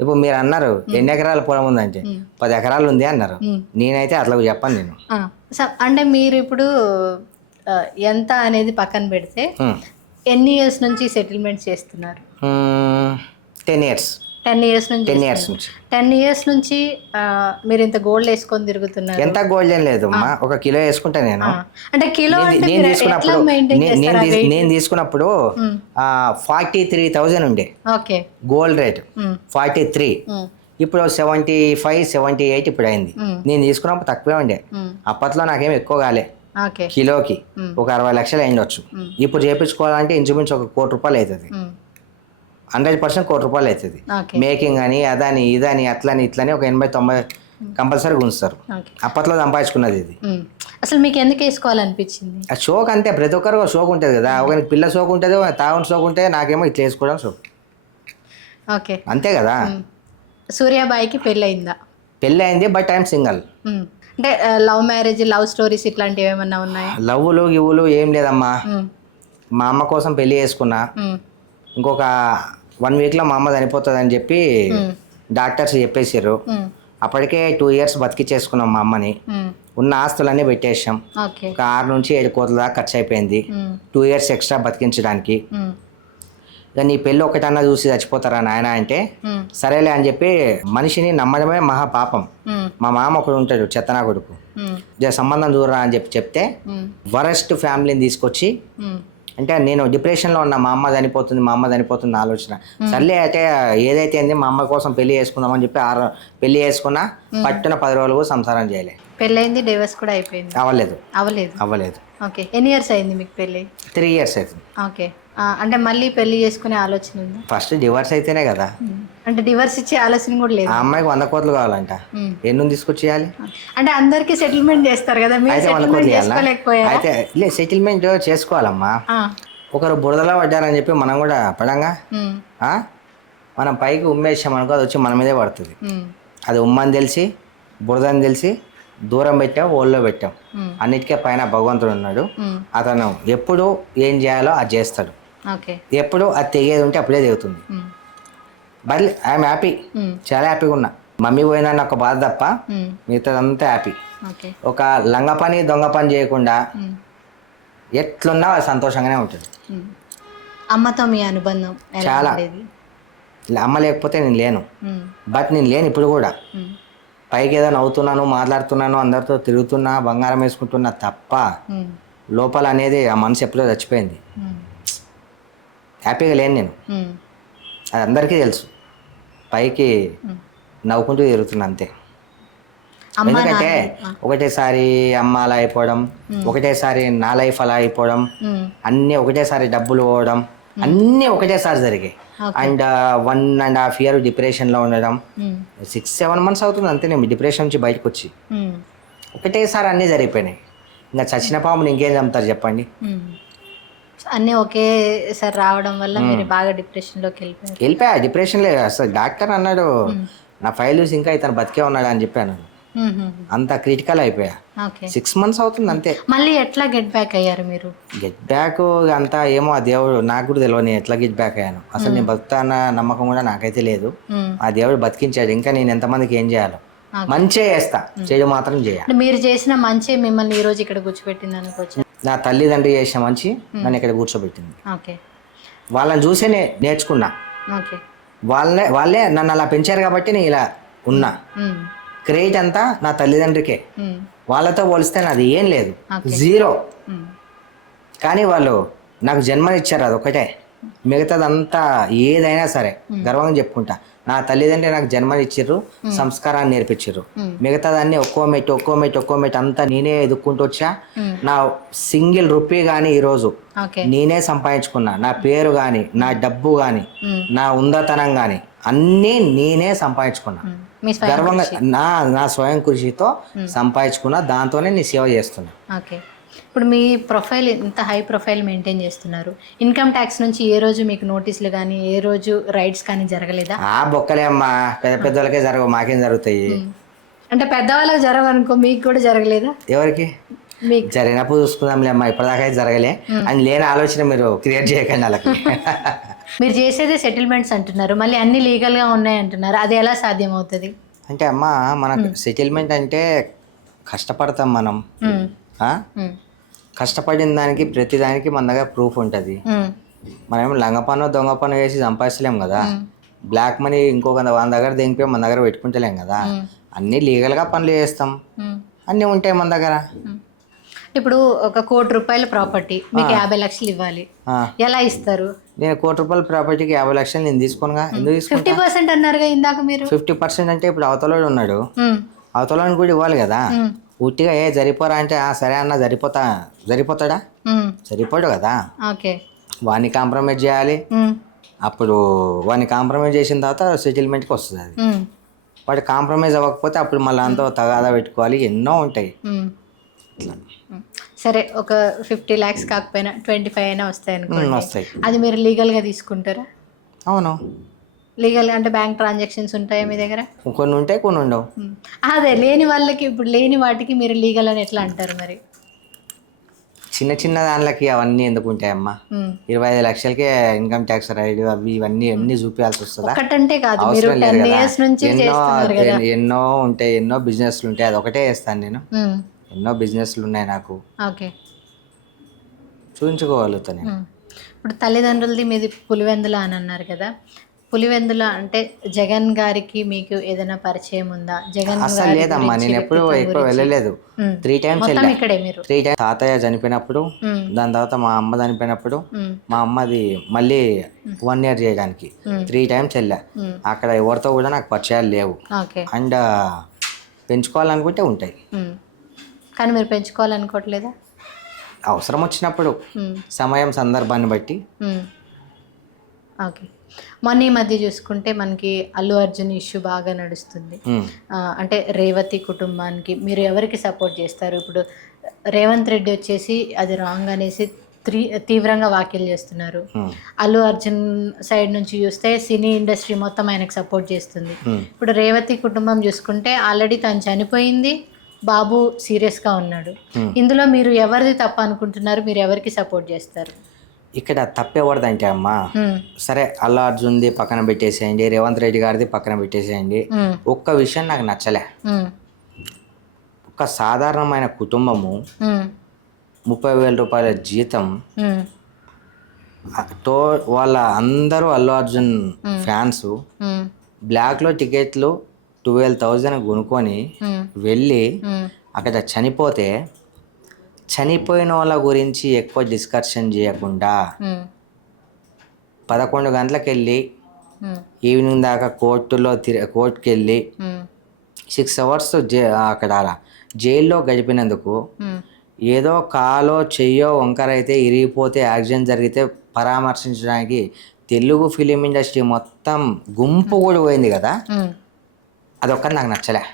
ఇప్పుడు మీరు అన్నారు ఎన్ని ఎకరాల పొలం ఉందంటే 10 ఎకరాలు ఉంది అన్నారు. నేనైతే అట్లా చెప్పాను. నేను అంటే మీరు ఇప్పుడు ఎంత అనేది పక్కన పెడితే ఎన్ని ఇయర్స్ నుంచి సెటిల్మెంట్ చేస్తున్నారు? 10 ఇయర్స్. 10 ఇయర్స్ నుంచి మీరు ఇంత గోల్డ్ వేసుకొని తిరుగుతున్నారు. ఎంత గోల్డ్ ఏం లేదు అమ్మా, 1 కిలో వేసుకుంటా నేను. అంటే కిలో నేను తీసుకున్నప్పుడు 43,000 ఉండే గోల్డ్ రేట్. 43. ఇప్పుడు 75-78 ఇప్పుడు అయింది. నేను తీసుకున్నప్పుడు తక్కువే ఉండే. అప్పట్లో నాకేం ఎక్కువ కాలే. కిలోకి ఒక 60 లక్షలు అయిండొచ్చు. ఇప్పుడు చేపించుకోవాలంటే ఇంచుమించు ఒక ₹1,00,00,000 అవుతుంది. 100% ₹1,00,00,000 అవుతుంది. మేకింగ్ అని అదని ఇదని అట్లని ఇట్లని ఒక 80-90 కంపల్సరీ గుంచుతారు. అప్పట్లో సంపాదించుకున్నది ఇది. అసలు మీకు ఎందుకు వేసుకోవాలనిపించింది? ఆ షోక్ అంతే, ప్రతి ఒక్కరు షోక్ ఉంటుంది కదా. ఒకరికి పిల్ల షోక్ ఉంటుంది, తాగుని షోక్ ఉంటుంది, నాకేమో ఇట్లా వేసుకోవడం షోక్. అంతే కదా. సూర్యాబాయికి పెళ్ళి అయిందా? పెళ్ళి అయింది, బట్ ఐఎమ్ సింగల్. అంటే లవ్ మ్యారేజ్, లవ్ స్టోరీస్ ఇట్లాంటివి ఏమన్నా ఉన్నాయా? లవ్వులు గివ్వులు ఏం లేదమ్మా. మా అమ్మ కోసం పెళ్లి చేసుకున్నా. ఇంకొక 1 వీక్లో మా అమ్మ చనిపోతుంది అని చెప్పి డాక్టర్స్ చెప్పేసారు. అప్పటికే 2 ఇయర్స్ బతికిచ్చేసుకున్నాం మా అమ్మని. ఉన్న ఆస్తులన్నీ పెట్టేసాం. ఓకే. ఒక 6 నుంచి 7 కోట్ల దాకా ఖర్చు అయిపోయింది. 2 ఇయర్స్ ఎక్స్ట్రా బతికించడానికి. ఇక నీ పెళ్ళి ఒకటన్నా చూసి చచ్చిపోతారా నాయన అంటే సరేలే అని చెప్పి మనిషిని నమ్మడమే మహా పాపం. మా మామ ఒకడు ఉంటాడు చెత్తనా కొడుకు, సంబంధం చూడరా అని చెప్తే వరస్ట్ ఫ్యామిలీని తీసుకొచ్చి, అంటే నేను డిప్రెషన్లో ఉన్నా, మా అమ్మ చనిపోతుంది ఆలోచన. సర్లే అయితే ఏదైతే ఏంది మా అమ్మ కోసం పెళ్లి చేసుకుందామని చెప్పి పెళ్లి చేసుకున్నా, పట్టున 10 రోజులు కూడా సంసారం చేయలే. పెళ్ళైంది, డివోర్స్ కూడా అయిపోయింది. అవ్వలేదు. ఓకే. ఎన్ని ఇయర్స్ అయింది మీకు పెళ్ళి? 3 ఇయర్స్ అవుతుంది. ఓకే. అంటే మళ్ళీ పెళ్లి చేసుకునే ఆలోచన ఉందా? ఫస్ట్ డివోర్స్ అయితేనే కదా. అంటే డివోర్స్ ఇచ్చే ఆలోచన కూడా లేదు. ఆ అమ్మాయికి 100 కోట్లు కావాలంట, ఎన్ని తీసుకొచ్చేయాలి? అంటే అందరికి సెటిల్మెంట్ చేస్తారు కదా, మీరు సెటిల్మెంట్ చేసుకోలేకపోయారా? అయితే సెటిల్మెంట్ చేసుకోవాలమ్మా. ఒకరు బురదలో పడ్డారని చెప్పి మనం కూడా పడంగా. మనం పైకి ఉమ్మేసాం అనుకో, అది వచ్చి మన మీదే పడుతుంది. అది ఉమ్మని తెలిసి బురదని తెలిసి దూరం పెట్టాం, ఓళ్ళో పెట్టాం. అన్నిటికీ పైన భగవంతుడు ఉన్నాడు. అతను ఎప్పుడు ఏం చేయాలో అది చేస్తాడు. ఎప్పుడు అది తెగేది ఉంటే అప్పుడే తెగుతుంది. బట్ ఐఎమ్ హ్యాపీ, చాలా హ్యాపీగా ఉన్నా. మమ్మీ పోయినా నాకు బాధ తప్ప మిగతాదంతా హ్యాపీ. ఒక లంగ పని దొంగ పని చేయకుండా ఎట్లున్నా అది సంతోషంగానే ఉంటుంది. అమ్మతో మీ అనుబంధం చాలా. అమ్మ లేకపోతే నేను లేను. బట్ నేను లేను ఇప్పుడు కూడా. పైకి ఏదో నవ్వుతున్నాను, మాట్లాడుతున్నాను, అందరితో తిరుగుతున్నా, బంగారం వేసుకుంటున్నా తప్ప లోపల అనేది ఆ మనసు ఎప్పుడో చచ్చిపోయింది. హ్యాపీగా లేను నేను, అది అందరికీ తెలుసు. పైకి నవ్వుకుంటూ తిరుగుతున్నా అంతే. ఎందుకంటే ఒకటేసారి అమ్మ అలా అయిపోవడం, ఒకటేసారి నా లైఫ్ అలా అయిపోవడం, అన్నీ ఒకటేసారి డబ్బులు పోవడం, అన్నీ ఒకటేసారి జరిగాయి. అండ్ 1.5 year డిప్రెషన్లో ఉండడం. 6-7 months అవుతుంది అంతే నేను డిప్రెషన్ నుంచి బయటకు వచ్చి. ఒకటేసారి అన్నీ జరిగిపోయినాయి. ఇంకా చచ్చిన పాముని ఇంకేం చంపుతారు చెప్పండి. అన్నీ ఒకేసారి రావడం వల్ల మీరు బాగా డిప్రెషన్లోకి వెళ్ళిపోయా. డిప్రెషన్లో అసలు డాక్టర్ అన్నాడు నా ఫైల్ చూసి ఇంకా ఇతను బతికే ఉన్నాడు అని చెప్పాను. అంత క్రిటికల్ అయిపోయా. 6 months అవుతుంది అంతే. మళ్ళీ ఎట్లా గెట్ బ్యాక్ అయ్యారు మీరు? గెట్ బ్యాక్ అంతా ఏమో ఆ దేవుడు, నాకు కూడా తెలియదు నేను ఎట్లా గెట్ బ్యాక్ అయ్యాను. అసలు నేను బతుకుతాన్న నమ్మకం కూడా నాకైతే లేదు. ఆ దేవుడు బతికించాడు. ఇంకా నేను ఎంతమందికి ఏం చేయాలో మంచిగా చేస్తా, చెడు మాత్రం చేయాలి. మీరు చేసిన మంచి మిమ్మల్ని ఈ రోజు ఇక్కడ కూర్చోబెట్టింది అనుకోవచ్చు. నా తల్లిదండ్రులు చేసిన మంచి నన్ను ఇక్కడ కూర్చోబెట్టింది. వాళ్ళని చూసే నేర్చుకున్నా. వాళ్ళే నన్ను అలా పెంచారు కాబట్టి నేను ఇలా ఉన్నా. క్రెడిట్ అంతా నా తల్లిదండ్రికే. వాళ్ళతో పోలిస్తే నాది ఏం లేదు, 0. కానీ వాళ్ళు నాకు జన్మనిచ్చారు, అదొకటే. మిగతాదంతా ఏదైనా సరే గర్వంగా చెప్పుకుంటా. నా తల్లిదండ్రులు నాకు జన్మనిచ్చిర్రు, సంస్కారాన్ని నేర్పించారు. మిగతాదాన్ని ఒక్కో మెట్టు అంతా నేనే ఎదుక్కుంటూ వచ్చా. నా సింగిల్ రూపీ కానీ ఈరోజు నేనే సంపాదించుకున్నా. నా పేరు కానీ, నా డబ్బు కానీ, నా ఉందతనం కానీ అన్నీ నేనే సంపాదించుకున్నా. గర్వంగా నా స్వయం కృషితో సంపాదించుకున్నా. దాంతోనే నేను సేవ చేస్తున్నా. ఇప్పుడు మీ ప్రొఫైల్ ఇంత హై ప్రొఫైల్ మెయింటైన్ చేస్తున్నారు. ఇన్కమ్ ట్యాక్స్ నుంచి ఏ రోజు మీకు నోటీసులు కానీ, ఏ రోజు రైడ్స్ కానీ జరగలేదా? బొక్కలే అమ్మా, పెద్దవాళ్ళకే జరగవు, మాకేం జరుగుతాయి? అంటే పెద్దవాళ్ళకి జరగనుకో, మీకు కూడా జరగలేదా? ఎవరికి జరిగినప్పుడు చూసుకుందాంలే అమ్మా, ఇప్పటిదాకా జరగలే అని లేని ఆలోచన మీరు క్రియేట్ చేయకండి వాళ్ళకి. మీరు చేసేదే సెటిల్మెంట్స్ అంటున్నారు, మళ్ళీ అన్ని లీగల్గా ఉన్నాయి అంటున్నారు, అది ఎలా సాధ్యం అవుతుంది? అంటే అమ్మా మనకు సెటిల్మెంట్ అంటే కష్టపడతాం మనం. కష్టపడిన దానికి ప్రతిదానికి మన దగ్గర ప్రూఫ్ ఉంటుంది. మనమేమో లంగపనో దొంగ పనో వేసి సంపాదించలేం కదా. బ్లాక్ మనీ ఇంకొక వాళ్ళ దగ్గర దింపి మన దగ్గర పెట్టుకుంటలేం కదా. అన్నీ లీగల్గా పనులు చేస్తాం, అన్నీ ఉంటాయి మన దగ్గర. ఇప్పుడు ఒక 1 కోటి రూపాయల ప్రాపర్టీ మీకు 50 లక్షలు ఇవ్వాలి, ఎలా ఇస్తారు? నేను 1 కోటి రూపాయల ప్రాపర్టీకి 50 లక్షలు నేను తీసుకోనుగా. ఎందుకు తీసుకుంటా? 50% అన్నారుగా ఇందాక మీరు. 50% అంటే ఇప్పుడు అవతలోడు ఉన్నాడు, అవతలని కూడా ఇవ్వాలి కదా. ఉట్టిగా జరిపోరా అంటే సరే అన్న సరిపోతాడా? సరిపోడు కదా. వాడిని కాంప్రమైజ్ చేయాలి. అప్పుడు వాడిని కాంప్రమైజ్ చేసిన తర్వాత సెటిల్మెంట్కి వస్తుంది. అది వాడు కాంప్రమైజ్ అవ్వకపోతే అప్పుడు మళ్ళీ అంతా తగాదా పెట్టుకోవాలి, ఎన్నో ఉంటాయి. సరే, ఒక 50 lakhs కాకపోయినా 25 అయినా వస్తాయి అనుకోండి, అది మీరు లీగల్గా తీసుకుంటారా? అవును, లీగల్ అంటే బ్యాంక్ ట్రాన్సాక్షన్స్ ఉంటాయా మీ దగ్గర? కొన్ని ఉంటాయి, కొన్ని ఉండవు. అదే లేని వాళ్ళకి, ఇప్పుడు లేని వాటికి మీరు లీగల్ అని ఎట్లా అంటారు మరి? చిన్న దానిలకి అవన్నీ ఎందుకు ఉంటాయమ్మా? 25 లక్షలకే ఇన్కమ్ ట్యాక్స్ రైడ్ అవి ఇవన్నీ ఎన్ని చూపించాల్సి వస్తుందా? ఒకటంటే కాదు, మీరు 10 years నుంచి చేస్తున్నారు కదా. ఎన్నో ఉంటాయి, ఎన్నో బిజినెస్లు ఉంటాయి, అది ఒకటే చేస్తాను నేను. ఎన్నో బిజినెస్లు ఉన్నాయి నాకు, ఓకే. చూపించుకోగలుగుతాను నేను. ఇప్పుడు తల్లిదండ్రులది మీది పులివెందుల అని అన్నారు కదా, పులివెందుల అంటే జగన్ గారికి మీకు ఏదైనా పరిచయం ఉందా? జగన్ అసలు గారి లేదమ్మా, గురించి, నేను ఎప్పుడు వ్యక్తిత్వం ఎక్కువ గురించి? వెళ్ళలేదు. 3 times మొత్తం వెళ్ళా. ఇక్కడే మీరు? 3 times. తాతయ్య చనిపోయినప్పుడు, మ్మ్. దాని తర్వాత మా అమ్మ చనిపోయినప్పుడు, మ్మ్. మా అమ్మది మళ్ళీ 1 year చేయడానికి 3 times వెళ్ళా. అక్కడ ఎవరితో కూడా నాకు పరిచయాలు లేవు. ఓకే. అండ్ పెంచుకోవాలనుకుంటే ఉంటాయి, కానీ మీరు పెంచుకోవాలనుకోవట్లేదా? అవసరం వచ్చినప్పుడు, మ్మ్. సమయం సందర్భాన్ని బట్టి. ఓకే. మొన్న ఈ మధ్య చూసుకుంటే మనకి అల్లు అర్జున్ ఇష్యూ బాగా నడుస్తుంది. అంటే రేవతి కుటుంబానికి మీరు ఎవరికి సపోర్ట్ చేస్తారు? ఇప్పుడు రేవంత్ రెడ్డి వచ్చేసి అది రాంగ్ అనేసి తీవ్రంగా వ్యాఖ్యలు చేస్తున్నారు. అల్లు అర్జున్ సైడ్ నుంచి చూస్తే సినీ ఇండస్ట్రీ మొత్తం ఆయనకు సపోర్ట్ చేస్తుంది. ఇప్పుడు రేవతి కుటుంబం చూసుకుంటే ఆల్రెడీ తను చనిపోయింది, బాబు సీరియస్గా ఉన్నాడు. ఇందులో మీరు ఎవరిది తప్పు అనుకుంటున్నారు? మీరు ఎవరికి సపోర్ట్ చేస్తారు? ఇక్కడ తప్పేవడదంటే అమ్మా, సరే అల్లు అర్జున్ది పక్కన పెట్టేసేయండి, రేవంత్ రెడ్డి గారిది పక్కన పెట్టేసేయండి. ఒక్క విషయం నాకు నచ్చలే. ఒక సాధారణమైన కుటుంబము 30,000 రూపాయల జీతం, వాళ్ళ అందరూ అల్లు అర్జున్ ఫ్యాన్స్, బ్లాక్లో టికెట్లు 12,000 కొనుక్కొని వెళ్ళి అక్కడ చనిపోతే, చనిపోయిన వాళ్ళ గురించి ఎక్కువ డిస్కషన్ చేయకుండా 11 గంటలకు వెళ్ళి ఈవినింగ్ దాకా కోర్టుకి వెళ్ళి 6 hours అక్కడ జైల్లో గడిపినందుకు, ఏదో కాలో చెయ్యో వంకర అయితే ఇరిగిపోతే యాక్సిడెంట్ జరిగితే పరామర్శించడానికి తెలుగు ఫిలిం ఇండస్ట్రీ మొత్తం గుంపు కూడా పోయింది కదా, అదొక్కటి నాకు నచ్చలే.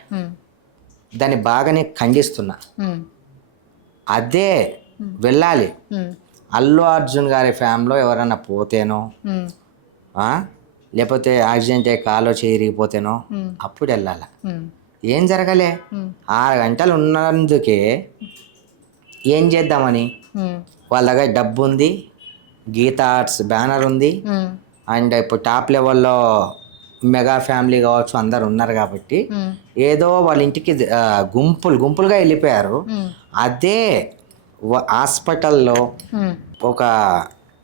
దాన్ని బాగానే ఖండిస్తున్నా. అదే వెళ్ళాలి. అల్లు అర్జున్ గారి ఫ్యామిలీలో ఎవరైనా పోతేనో, లేకపోతే యాక్సిడెంట్ అయ్యి కాలో చేరిగిపోతేనో అప్పుడు వెళ్ళాలి. ఏం జరగలే, 6 గంటలు ఉన్నందుకే ఏం చేద్దామని, వాళ్ళ దగ్గర డబ్బు ఉంది, గీతా ఆర్ట్స్ బ్యానర్ ఉంది, అండ్ ఇప్పుడు టాప్ లెవెల్లో మెగా ఫ్యామిలీ కావచ్చు అందరు ఉన్నారు కాబట్టి ఏదో వాళ్ళ ఇంటికి గుంపులుగా వెళ్ళిపోయారు. అదే హాస్పిటల్లో ఒక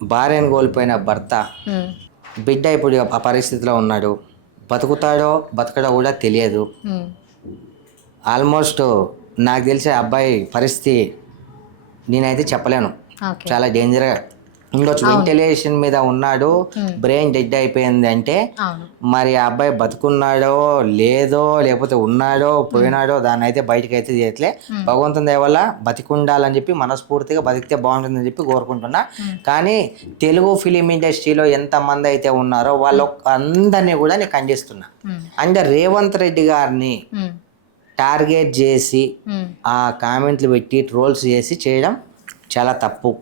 భార్యను కోల్పోయిన భర్త, బిడ్డ ఇప్పుడు ఆ పరిస్థితిలో ఉన్నాడు, బతుకుతాడో బతకడో కూడా తెలియదు. ఆల్మోస్ట్ నాకు తెలిసే అబ్బాయి పరిస్థితి నేనైతే చెప్పలేను, చాలా డేంజర్గా ఉండొచ్చు. వెంటిలేషన్ మీద ఉన్నాడు, బ్రెయిన్ డెడ్ అయిపోయింది అంటే మరి ఆ అబ్బాయి బతుకున్నాడో లేదో, లేకపోతే ఉన్నాడో పోయినాడో, దాన్ని అయితే బయటకు అయితే చేయట్లే. భగవంతుని దయ వల్ల బతికుండాలని చెప్పి మనస్ఫూర్తిగా బతికితే బాగుంటుందని చెప్పి కోరుకుంటున్నా. కానీ తెలుగు ఫిలిం ఇండస్ట్రీలో ఎంతమంది అయితే ఉన్నారో వాళ్ళు అందరినీ కూడా నేను ఖండిస్తున్నా. అండ్ రేవంత్ రెడ్డి గారిని టార్గెట్ చేసి ఆ కామెంట్లు పెట్టి ట్రోల్స్ చేసి చేయడం చాలా తప్పు.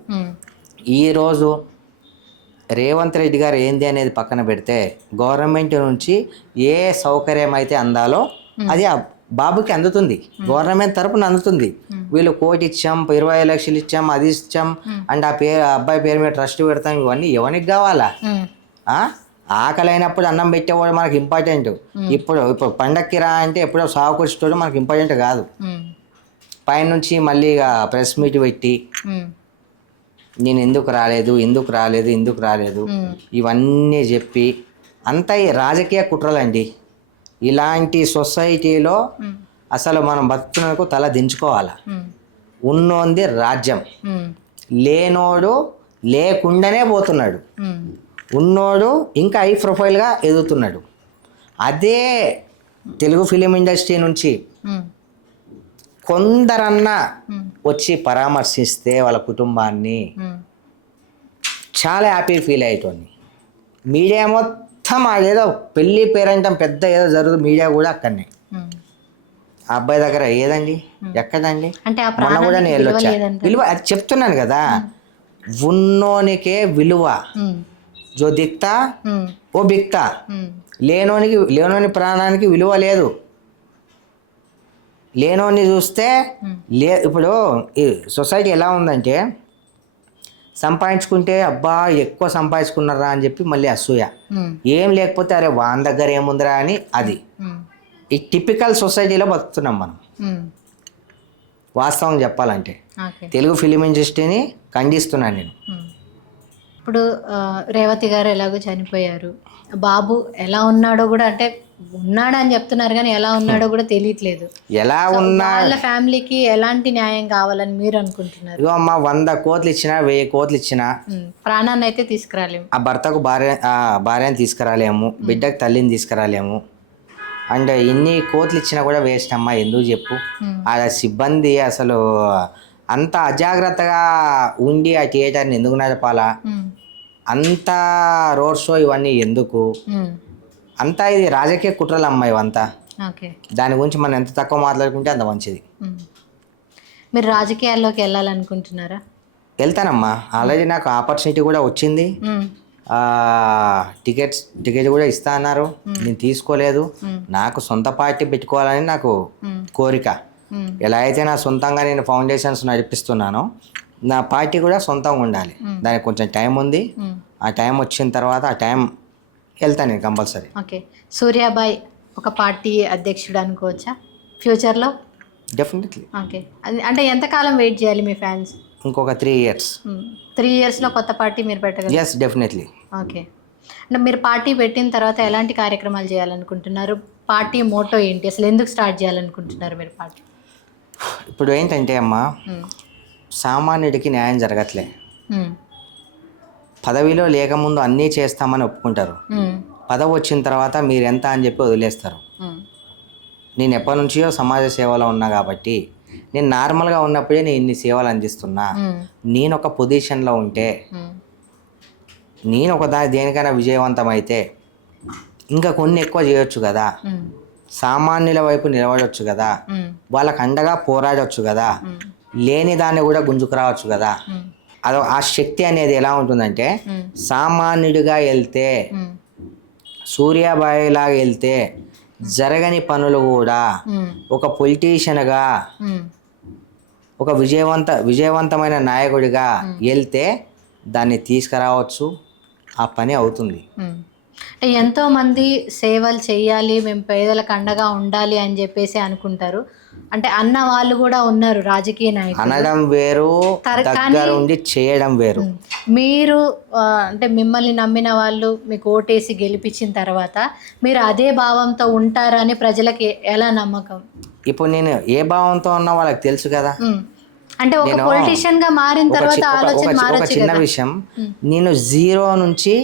ఈరోజు రేవంత్ రెడ్డి గారు ఏంది అనేది పక్కన పెడితే, గవర్నమెంట్ నుంచి ఏ సౌకర్యం అయితే అందాలో అది ఆ బాబుకి అందుతుంది, గవర్నమెంట్ తరపున అందుతుంది. వీళ్ళు 1 కోటి ఇచ్చాం, 25 లక్షలు ఇచ్చాం, అది ఇచ్చాం, అండ్ అబ్బాయి పేరు మీద ట్రస్ట్ పెడతాం, ఇవన్నీ ఎవరికి కావాలా? ఆకలి అయినప్పుడు అన్నం పెట్టేవాడు మనకి ఇంపార్టెంట్. ఇప్పుడు పండక్కి రా అంటే ఎప్పుడో సాగుకొచ్చేటోడు మనకి ఇంపార్టెంట్ కాదు. పైనుంచి మళ్ళీ ఇక ప్రెస్ మీట్ పెట్టి నేను ఎందుకు రాలేదు ఇవన్నీ చెప్పి అంతా ఈ రాజకీయ కుట్రలండి. ఇలాంటి సొసైటీలో అసలు మనం బతుకున్నకు తల దించుకోవాలా. ఉన్నోంది రాజ్యం, లేనోడు లేకుండానే పోతున్నాడు, ఉన్నోడు ఇంకా హై ప్రొఫైల్గా ఎదుగుతున్నాడు. అదే తెలుగు ఫిలిం ఇండస్ట్రీ నుంచి కొందరన్నా వచ్చి పరామర్శిస్తే వాళ్ళ కుటుంబాన్ని చాలా హ్యాపీ ఫీల్ అయ్యేటోని. మీడియా మొత్తం అదేదో పెళ్ళి పేరంటం పెద్ద ఏదో జరుగుతుంది, మీడియా కూడా అక్కడనే. ఆ అబ్బాయి దగ్గర ఏదండి, ఎక్కడండి? మొన్న కూడా నేను వెళ్ళొచ్చా, విలువ అది చెప్తున్నాను కదా, ఉన్నోనికే విలువ, జో దిక్తా ఓ బిక్తా. లేనోని ప్రాణానికి విలువ లేదు. లేనోని చూస్తే ఇప్పుడు ఈ సొసైటీ ఎలా ఉందంటే, సంపాదించుకుంటే అబ్బా ఎక్కువ సంపాదించుకున్నారా అని చెప్పి మళ్ళీ అసూయ, ఏం లేకపోతే అరే వాని దగ్గర ఏముందిరా అని. అది ఈ టిపికల్ సొసైటీలో బతుకుతున్నాం మనం. వాస్తవం చెప్పాలంటే ఓకే. తెలుగు ఫిలిం ఇండస్ట్రీని ఖండిస్తున్నాను నేను. ఇప్పుడు రేవతి గారు ఎలాగో చనిపోయారు, బాబు ఎలా ఉన్నాడో కూడా, అంటే ఉన్నాడు అని చెప్తున్నారు కానీ ఎలా ఉన్నాడో కూడా తెలియట్లేదు. ఎలా సో ఉన్నా వాళ్ళ ఫ్యామిలీకి ఎలాంటి న్యాయం కావాలని మీరు అనుకుంటున్నారు? ఇగో అమ్మ 100 కోట్లు ఇచ్చినా 1000 కోట్లు ఇచ్చినా ప్రాణాన్ని అయితే తీసుకురాలేము. ఆ భర్తకు భార్యని తీసుకురాలేము, బిడ్డకు తల్లిని తీసుకురాలేము. అండ్ ఎన్ని కోట్లు ఇచ్చినా కూడా వేస్ట్ అమ్మా. ఎందుకు చెప్పు? ఆ సిబ్బంది అసలు అంత అజాగ్రత్తగా ఉండి ఆ థియేటర్ని ఎందుకు నడపాలా? అంత రోడ్ షో ఇవన్నీ ఎందుకు? అంతా ఇది రాజకీయ కుట్రలు అమ్మా ఇవంతా. దాని గురించి మనం ఎంత తక్కువ మాట్లాడుకుంటే అంత మంచిది. మీరు రాజకీయాల్లోకి వెళ్ళాలనుకుంటున్నారా? వెళ్తానమ్మా. ఆల్రెడీ నాకు ఆపర్చునిటీ కూడా వచ్చింది. టికెట్ కూడా ఇస్తా అన్నారు, నేను తీసుకోలేదు. నాకు సొంత పార్టీ పెట్టుకోవాలని నాకు కోరిక. ఎలా అయితే నా సొంతంగా నేను ఫౌండేషన్స్ నడిపిస్తున్నానో నా పార్టీ కూడా సొంతంగా ఉండాలి. దానికి కొంచెం టైం ఉంది. ఆ టైం వచ్చిన తర్వాత ఆ టైం వెళ్తాను నేను కంపల్సరీ. ఓకే. సూర్యాబాయ్ ఒక పార్టీ అధ్యక్షుడు అనుకోవచ్చా ఫ్యూచర్లో? డెఫినెట్లీ. ఓకే. అంటే ఎంతకాలం వెయిట్ చేయాలి మీ ఫ్యాన్స్? ఇంకొక 3 years. 3 yearsలో కొత్త పార్టీ మీరు పెట్టగలరు? Yes, definitely. ఓకే. అంటే మీరు పార్టీ పెట్టిన తర్వాత ఎలాంటి కార్యక్రమాలు చేయాలనుకుంటున్నారు? పార్టీ మోటో ఏంటి? అసలు ఎందుకు స్టార్ట్ చేయాలనుకుంటున్నారు మీరు పార్టీ? ఇప్పుడు ఏంటంటే అమ్మా, సామాన్యుడికి న్యాయం జరగట్లే. పదవిలో లేకముందు అన్నీ చేస్తామని ఒప్పుకుంటారు, పదవి వచ్చిన తర్వాత మీరెంత అని చెప్పి వదిలేస్తారు. నేను ఎప్పటి నుంచో సమాజ సేవలో ఉన్నా కాబట్టి నేను నార్మల్గా ఉన్నప్పుడే నేను ఇన్ని సేవలు అందిస్తున్నా. నేను ఒక పొజిషన్లో ఉంటే, నేను ఒక దేనికైనా విజయవంతం అయితే ఇంకా కొన్ని ఎక్కువ చేయొచ్చు కదా, సామాన్యుల వైపు నిలబడవచ్చు కదా, వాళ్ళకు అండగా పోరాడవచ్చు కదా, లేని దాన్ని కూడా గుంజుకురావచ్చు కదా. ఆ శక్తి అనేది ఎలా ఉంటుందంటే, సామాన్యుడిగా వెళ్తే, సూర్యాబాయి లాగా వెళ్తే జరగని పనులు కూడా ఒక పొలిటీషియన్గా, ఒక విజయవంతమైన నాయకుడిగా వెళ్తే దాన్ని తీసుకురావచ్చు. ఆ పని అవుతుంది. అంటే ఎంతోమంది సేవలు చేయాలి, మేము పేదలకు అండగా ఉండాలి అని చెప్పేసి అనుకుంటారు. అంటే అన్న వాళ్ళు కూడా ఉన్నారు రాజకీయ నాయకులు. అనడం వేరు, దగ్గర ఉండి చేయడం వేరు. మీరు అంటే మిమ్మల్ని నమ్మిన వాళ్ళు మీకు ఓటేసి గెలిపించిన తర్వాత మీరు అదే భావంతో ఉంటారని ప్రజలకి ఎలా నమ్మకం? ఇప్పుడు నేను ఏ భావంతో ఉన్నా వాళ్ళకి తెలుసు కదా. అంటే ఒక పొలిటీషియన్ గా మారిన తర్వాత ఆలోచన మారొచ్చు కదా. చిన్న విషయం, నేను 0 నుంచి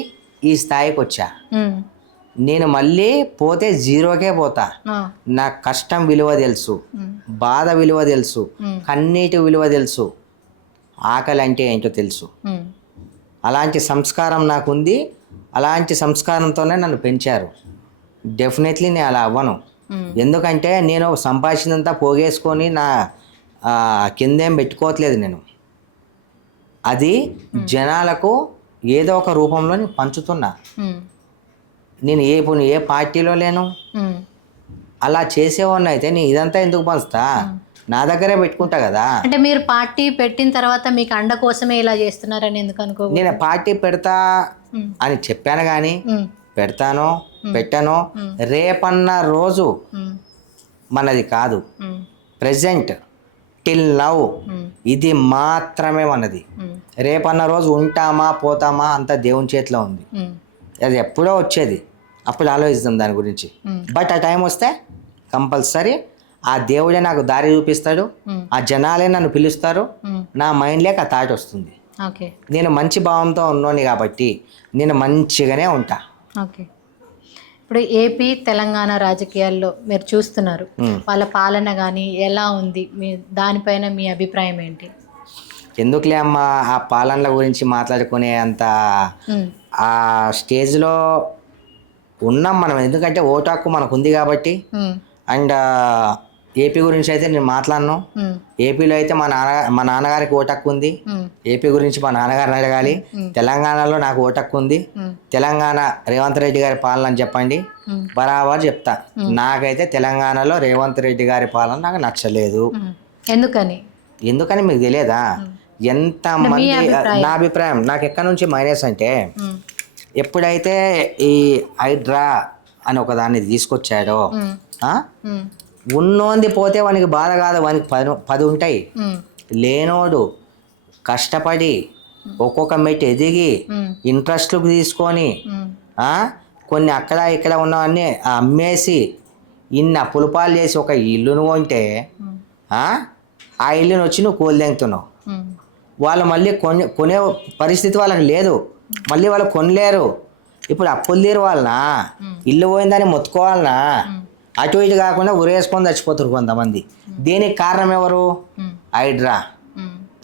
ఈ స్థాయికి వచ్చా. నేను మళ్ళీ పోతే 0కే పోతా. నా కష్టం విలువ తెలుసు, బాధ విలువ తెలుసు, కన్నీటి విలువ తెలుసు, ఆకలి అంటే ఏంటో తెలుసు. అలాంటి సంస్కారం నాకుంది. అలాంటి సంస్కారంతోనే నన్ను పెంచారు. డెఫినెట్లీ నేను అలా అవ్వను. ఎందుకంటే నేను సంపాదించినంతా పోగేసుకొని నా కిందేం పెట్టుకోవట్లేదు. నేను అది జనాలకు ఏదో ఒక రూపంలో నేను పంచుతున్నా. నేను ఏ పార్టీలో లేను. అలా చేసేవాడిని అయితే నేను ఇదంతా ఎందుకు పంచుతా? నా దగ్గరే పెట్టుకుంటా కదా. అంటే మీరు పార్టీ పెట్టిన తర్వాత మీకు అండ కోసమే ఇలా చేస్తున్నారని ఎందుకు అనుకో? నేను పార్టీ పెడతా అని చెప్పాను కానీ పెడతానో పెట్టానో రేపన్న రోజు మనది కాదు. ప్రెజెంట్ టిల్ నౌ ఇది మాత్రమే మనది. రేపన్న రోజు ఉంటామా పోతామా అంత దేవుని చేతిలో ఉంది. అది ఎప్పుడో వచ్చేది, అప్పుడు ఆలోచిస్తాం దాని గురించి. బట్ ఆ టైం వస్తే కంపల్సరీ ఆ దేవుడే నాకు దారి చూపిస్తాడు. ఆ జనాలే నన్ను పిలుస్తారు. నా మైండ్లోకి ఆ థాట్ వస్తుంది. నేను మంచి భావంతో ఉన్నాను కాబట్టి నేను మంచిగానే ఉంటా. ఓకే. ఇప్పుడు ఏపీ తెలంగాణ రాజకీయాల్లో మీరు చూస్తున్నారు, వాళ్ళ పాలన కానీ ఎలా ఉంది, మీ దానిపైన మీ అభిప్రాయం ఏంటి? ఎందుకులే అమ్మా ఆ పాలనల గురించి మాట్లాడుకునే అంత ఆ స్టేజ్లో ఉన్నాం మనం. ఎందుకంటే ఓటు హక్కు మనకు ఉంది కాబట్టి. అండ్ ఏపీ గురించి అయితే నేను మాట్లాడను. ఏపీలో అయితే మా నాన్నగారికి ఓటు హక్కు ఉంది. ఏపీ గురించి మా నాన్నగారిని అడగాలి. తెలంగాణలో నాకు ఓటు హక్కు ఉంది. తెలంగాణ రేవంత్ రెడ్డి గారి పాలన అని చెప్పండి, బరాబర్ చెప్తా. నాకైతే తెలంగాణలో రేవంత్ రెడ్డి గారి పాలన నాకు నచ్చలేదు. ఎందుకని మీకు తెలియదా? ఎంత మంది నా అభిప్రాయం నాకు ఎక్కడి నుంచి మైనస్ అంటే, ఎప్పుడైతే ఈ హైడ్రా అని ఒక దాన్ని తీసుకొచ్చాడో ఉన్నోంది పోతే వానికి బాధ కాదు, వానికి 10 ఉంటాయి. లేనోడు కష్టపడి ఒక్కొక్క మెట్టు ఎదిగి ఇంట్రెస్ట్లకు తీసుకొని కొన్ని అక్కడ ఇక్కడ ఉన్నవన్నీ అమ్మేసి ఇన్ని అప్పులు పాలు చేసి ఒక ఇల్లును కొంటే ఆ ఇల్లుని వచ్చి నువ్వు కోల్దెంగుతున్నావు. వాళ్ళు మళ్ళీ కొనే పరిస్థితి వాళ్ళకి లేదు, మళ్ళీ వాళ్ళు కొనలేరు. ఇప్పుడు అప్పులు తీరవాలనా, ఇల్లు పోయిందని మొత్తుకోవాలనా, అటు ఇటు కాకుండా ఉరేసుకొని చచ్చిపోతారు కొంతమంది. దీనికి కారణం ఎవరు? హైడ్రా,